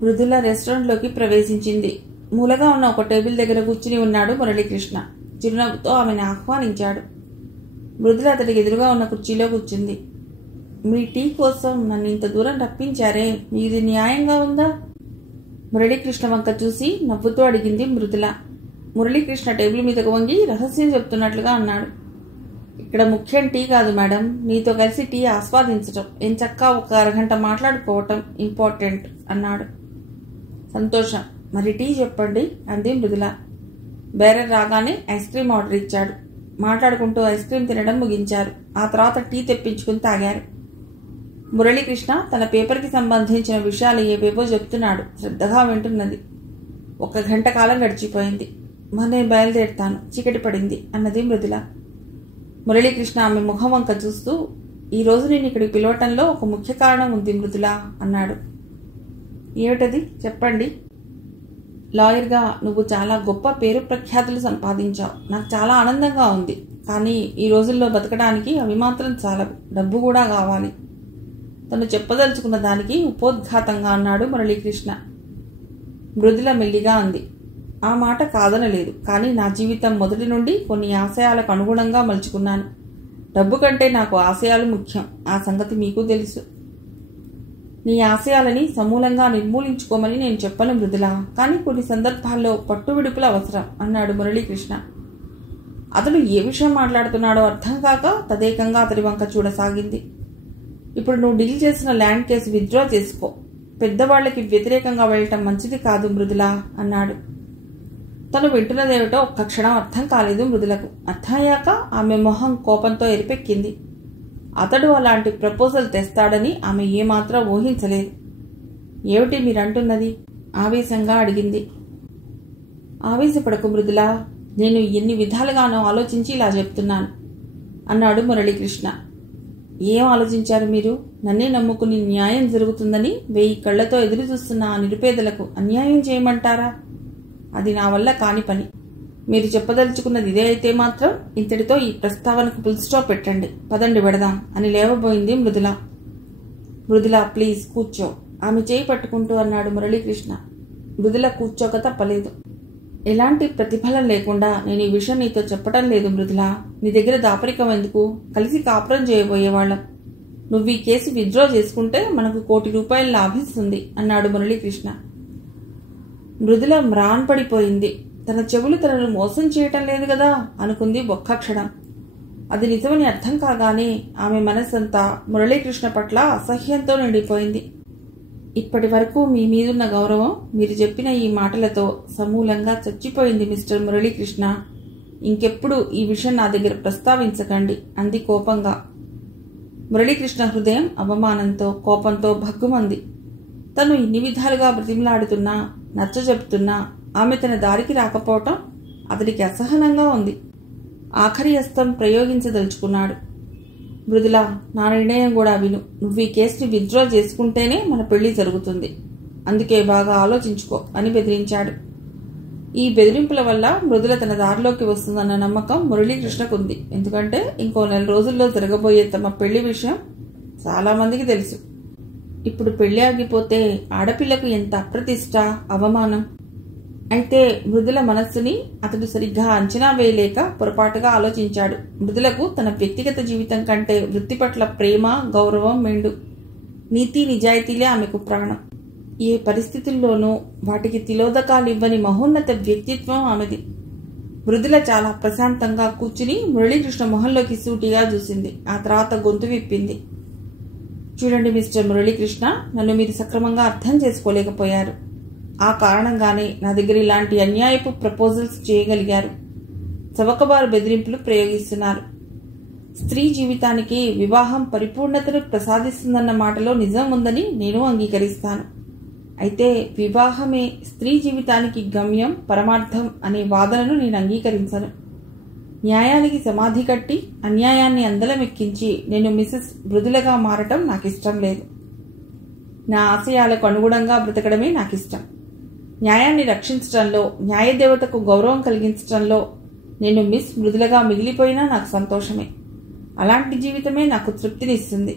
మృదుల రెస్టారెంట్లోకి ప్రవేశించింది. మూలగా ఉన్న ఒక టేబుల్ దగ్గర కూర్చుని ఉన్నాడు మురళీకృష్ణ. చిరునవ్వుతో ఆమెను ఆహ్వానించాడు. మృదుల అతడికి ఎదురుగా ఉన్న కుర్చీలో కూర్చుంది. మీ టీ కోసం నన్ను ఇంత దూరం రప్పించారే, మీది న్యాయంగా ఉందా? మురళీకృష్ణ వంక చూసి నవ్వుతూ అడిగింది మృదుల. మురళీకృష్ణ టేబుల్ మీదకు వంగి రహస్యం చెప్తున్నట్లుగా అన్నాడు. ఇక్కడ ముఖ్యం టీ కాదు మేడం, నీతో కలిసి టీ ఆస్వాదించటం, ఎంచక్కా ఒక అరగంట మాట్లాడుకోవటం ఇంపార్టెంట్ అన్నాడు. సంతోషం, మరి టీ చెప్పండి అంది మృదుల. బేరర్ రాగానే ఐస్ క్రీమ్ ఆర్డర్ ఇచ్చాడు. మాట్లాడుకుంటూ ఐస్ క్రీమ్ తినడం ముగించారు. ఆ తర్వాత టీ తెప్పించుకుని తాగారు. మురళీకృష్ణ తన పేపర్కి సంబంధించిన విషయాలు ఏవేవో చెప్తున్నాడు. శ్రద్ధగా వింటున్నది. 1 గంట కాలం గడిచిపోయింది. మరి నేను బయలుదేరుతాను, చీకటి పడింది అన్నది మృదుల. మురళీకృష్ణ ఆమె ముఖం వంక చూస్తూ, ఈ రోజు నేను ఇక్కడికి పిలవటంలో ఒక ముఖ్య కారణం ఉంది మృదుల అన్నాడు. ఏమిటది చెప్పండి. లాయర్గా నువ్వు చాలా గొప్ప పేరు ప్రఖ్యాతులు సంపాదించావు. నాకు చాలా ఆనందంగా ఉంది. కానీ ఈ రోజుల్లో బతకడానికి అవి మాత్రం చాలవు, డబ్బు కూడా కావాలి. తను చెప్పదలుచుకున్న దానికి ఉపోద్ఘాతంగా అన్నాడు మురళీకృష్ణ. మృదుల మెల్లిగా అంది. ఆ మాట కాదనలేదు, కానీ నా జీవితం మొదటి నుండి కొన్ని ఆశయాలకు అనుగుణంగా మలుచుకున్నాను. డబ్బు కంటే నాకు ఆశయాలు ముఖ్యం, ఆ సంగతి మీకు తెలుసు. నీ ఆశయాలని సమూలంగా నిర్మూలించుకోమని నేను చెప్పను మృదుల, కానీ కొన్ని సందర్భాల్లో పట్టువిడుపులు అవసరం అన్నాడు మురళీకృష్ణ. అతడు ఏ విషయం మాట్లాడుతున్నాడో అర్థం కాక తదేకంగా అతడి వంక చూడసాగింది. ఇప్పుడు నువ్వు డీల్ చేసిన ల్యాండ్ కేసు విత్డ్రా చేసుకో. పెద్దవాళ్లకి వ్యతిరేకంగా వెళ్ళటం మంచిది కాదు మృదుల అన్నాడు. తను వింటున్నదేమిటో ఒక్క క్షణం అర్థం కాలేదు మృదులకు. అర్థమయ్యాక ఆమె మొహం కోపంతో ఎరిపెక్కింది. అతడు అలాంటి ప్రపోజల్ తెస్తాడని ఆమె ఏమాత్రం ఊహించలేదు. ఏమిటి మీరంటున్నది ఆవేశంగా అడిగింది. ఆవేశపడకు మృదుల, నేను ఎన్ని విధాలుగానో ఆలోచించి ఇలా చెప్తున్నాను అన్నాడు మురళీకృష్ణ. ఏం ఆలోచించారు మీరు? నన్నే నమ్ముకుని న్యాయం జరుగుతుందని 1000 కళ్లతో ఎదురు చూస్తున్న ఆ నిరుపేదలకు అన్యాయం చేయమంటారా? అది నా వల్ల కాని పని. మీరు చెప్పదలుచుకున్నది ఇదే అయితే మాత్రం ఇంతటితో ఈ ప్రస్తావనకు ఫుల్ స్టాప్ పెట్టండి. పదండి వెడదాం అని లేవబోయింది మృదుల. మృదుల ప్లీజ్ కూర్చో ఆమె చేయి పట్టుకుంటూ అన్నాడు మురళీకృష్ణ. మృదుల కూర్చోక తప్పలేదు. ఎలాంటి ప్రతిఫలం లేకుండా నేను ఈ విషయం నీతో చెప్పటం లేదు మృదుల. నీ దగ్గర దాపరికం ఎందుకు? కలిసి కాపురం చేయబోయేవాళ్ళం. నువ్వు ఈ కేసు విత్డ్రా చేసుకుంటే మనకు 1 కోటి రూపాయలు లాభిస్తుంది అన్నాడు మురళీకృష్ణ. మృదుల మ్రాన్ పడిపోయింది. తన చెవులు తనను మోసం చేయటం లేదు కదా అనుకుంది ఒక్క క్షణం. అది నిజమని అర్థం కాగానే ఆమె మనసంతా మురళీకృష్ణ పట్ల అసహ్యంతో నిండిపోయింది. ఇప్పటి వరకు మీ మీదున్న గౌరవం మీరు చెప్పిన ఈ మాటలతో సమూలంగా చచ్చిపోయింది మిస్టర్ మురళీకృష్ణ. ఇంకెప్పుడు ఈ విషయం నా దగ్గర ప్రస్తావించకండి అంది కోపంగా. మురళీకృష్ణ హృదయం అవమానంతో కోపంతో భగ్గుమంది. తను ఇన్ని విధాలుగా బ్రతిమలాడుతున్నా నచ్చజెపుతున్నా ఆమె తన దారికి రాకపోవటం అతడికి అసహనంగా ఉంది. ఆఖరి అస్త్రం ప్రయోగించదలుచుకున్నాడు. మృదుల, నా నిర్ణయం కూడా విను. నువ్వు ఈ కేసుని విత్డ్రా చేసుకుంటేనే మన పెళ్లి జరుగుతుంది. అందుకే బాగా ఆలోచించుకో అని బెదిరించాడు. ఈ బెదిరింపుల వల్ల మృదుల తన దారిలోకి వస్తుందన్న నమ్మకం మురళీకృష్ణకుంది. ఎందుకంటే ఇంకో 4 రోజుల్లో జరగబోయే తమ పెళ్లి విషయం చాలా మందికి తెలుసు. ఇప్పుడు పెళ్లి ఆగిపోతే ఆడపిల్లకు ఎంత అప్రతిష్ట, అవమానం. అయితే మృదుల మనస్సుని అతడు సరిగ్గా అంచనా వేయలేక పొరపాటుగా ఆలోచించాడు. మృదులకు తన వ్యక్తిగత జీవితం కంటే వృత్తి పట్ల ప్రేమ, గౌరవం మెండు. నీతి నిజాయితీలే ఆమెకు ప్రాణం. ఏ పరిస్థితుల్లోనూ వాటికి తిలోదకాలివ్వని మహోన్నత వ్యక్తిత్వం ఆమెది. మృదుల చాలా ప్రశాంతంగా కూర్చుని మురళీకృష్ణ మొహంలోకి సూటిగా చూసింది. ఆ తర్వాత గొంతు విప్పింది. చూడండి మిస్టర్ మురళీకృష్ణ, నన్ను మీరు సక్రమంగా అర్థం చేసుకోలేకపోయారు. ఆ కారణంగానే నా దగ్గర ఇలాంటి అన్యాయపు ప్రపోజల్స్ చేయగలిగారు. చవకబారు బెదిరింపులు ప్రయోగిస్తున్నారు. స్త్రీ జీవితానికి వివాహం పరిపూర్ణతను ప్రసాదిస్తుందన్న మాటలో నిజం ఉందని నేను అంగీకరిస్తాను. అయితే వివాహమే స్త్రీ జీవితానికి గమ్యం, పరమార్థం అనే వాదనను నేను అంగీకరించను. న్యాయానికి సమాధి కట్టి అన్యాయాన్ని అందలమెక్కించి నేను మిసెస్ మృదులగా మారటం నాకిష్టం లేదు. నా ఆశయాలకు అనుగుణంగా బ్రతకడమే నాకిష్టం. న్యాయాన్ని రక్షించడంలో, న్యాయదేవతకు గౌరవం కలిగించడంలో నేను మిస్ మృదులగా మిగిలిపోయినా నాకు సంతోషమే. అలాంటి జీవితమే నాకు తృప్తినిస్తుంది.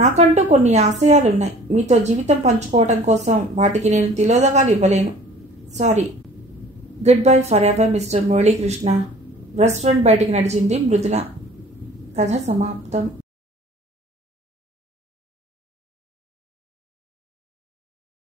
నాకంటూ కొన్ని ఆశయాలున్నాయి. మీతో జీవితం పంచుకోవటం కోసం వాటికి నేను తిలోదకాలు ఇవ్వలేను. Sorry. Good bye for ever mister Muralikrishna. Restaurant బయటికి నడిచింది మృదుల. కథ సమాప్తం.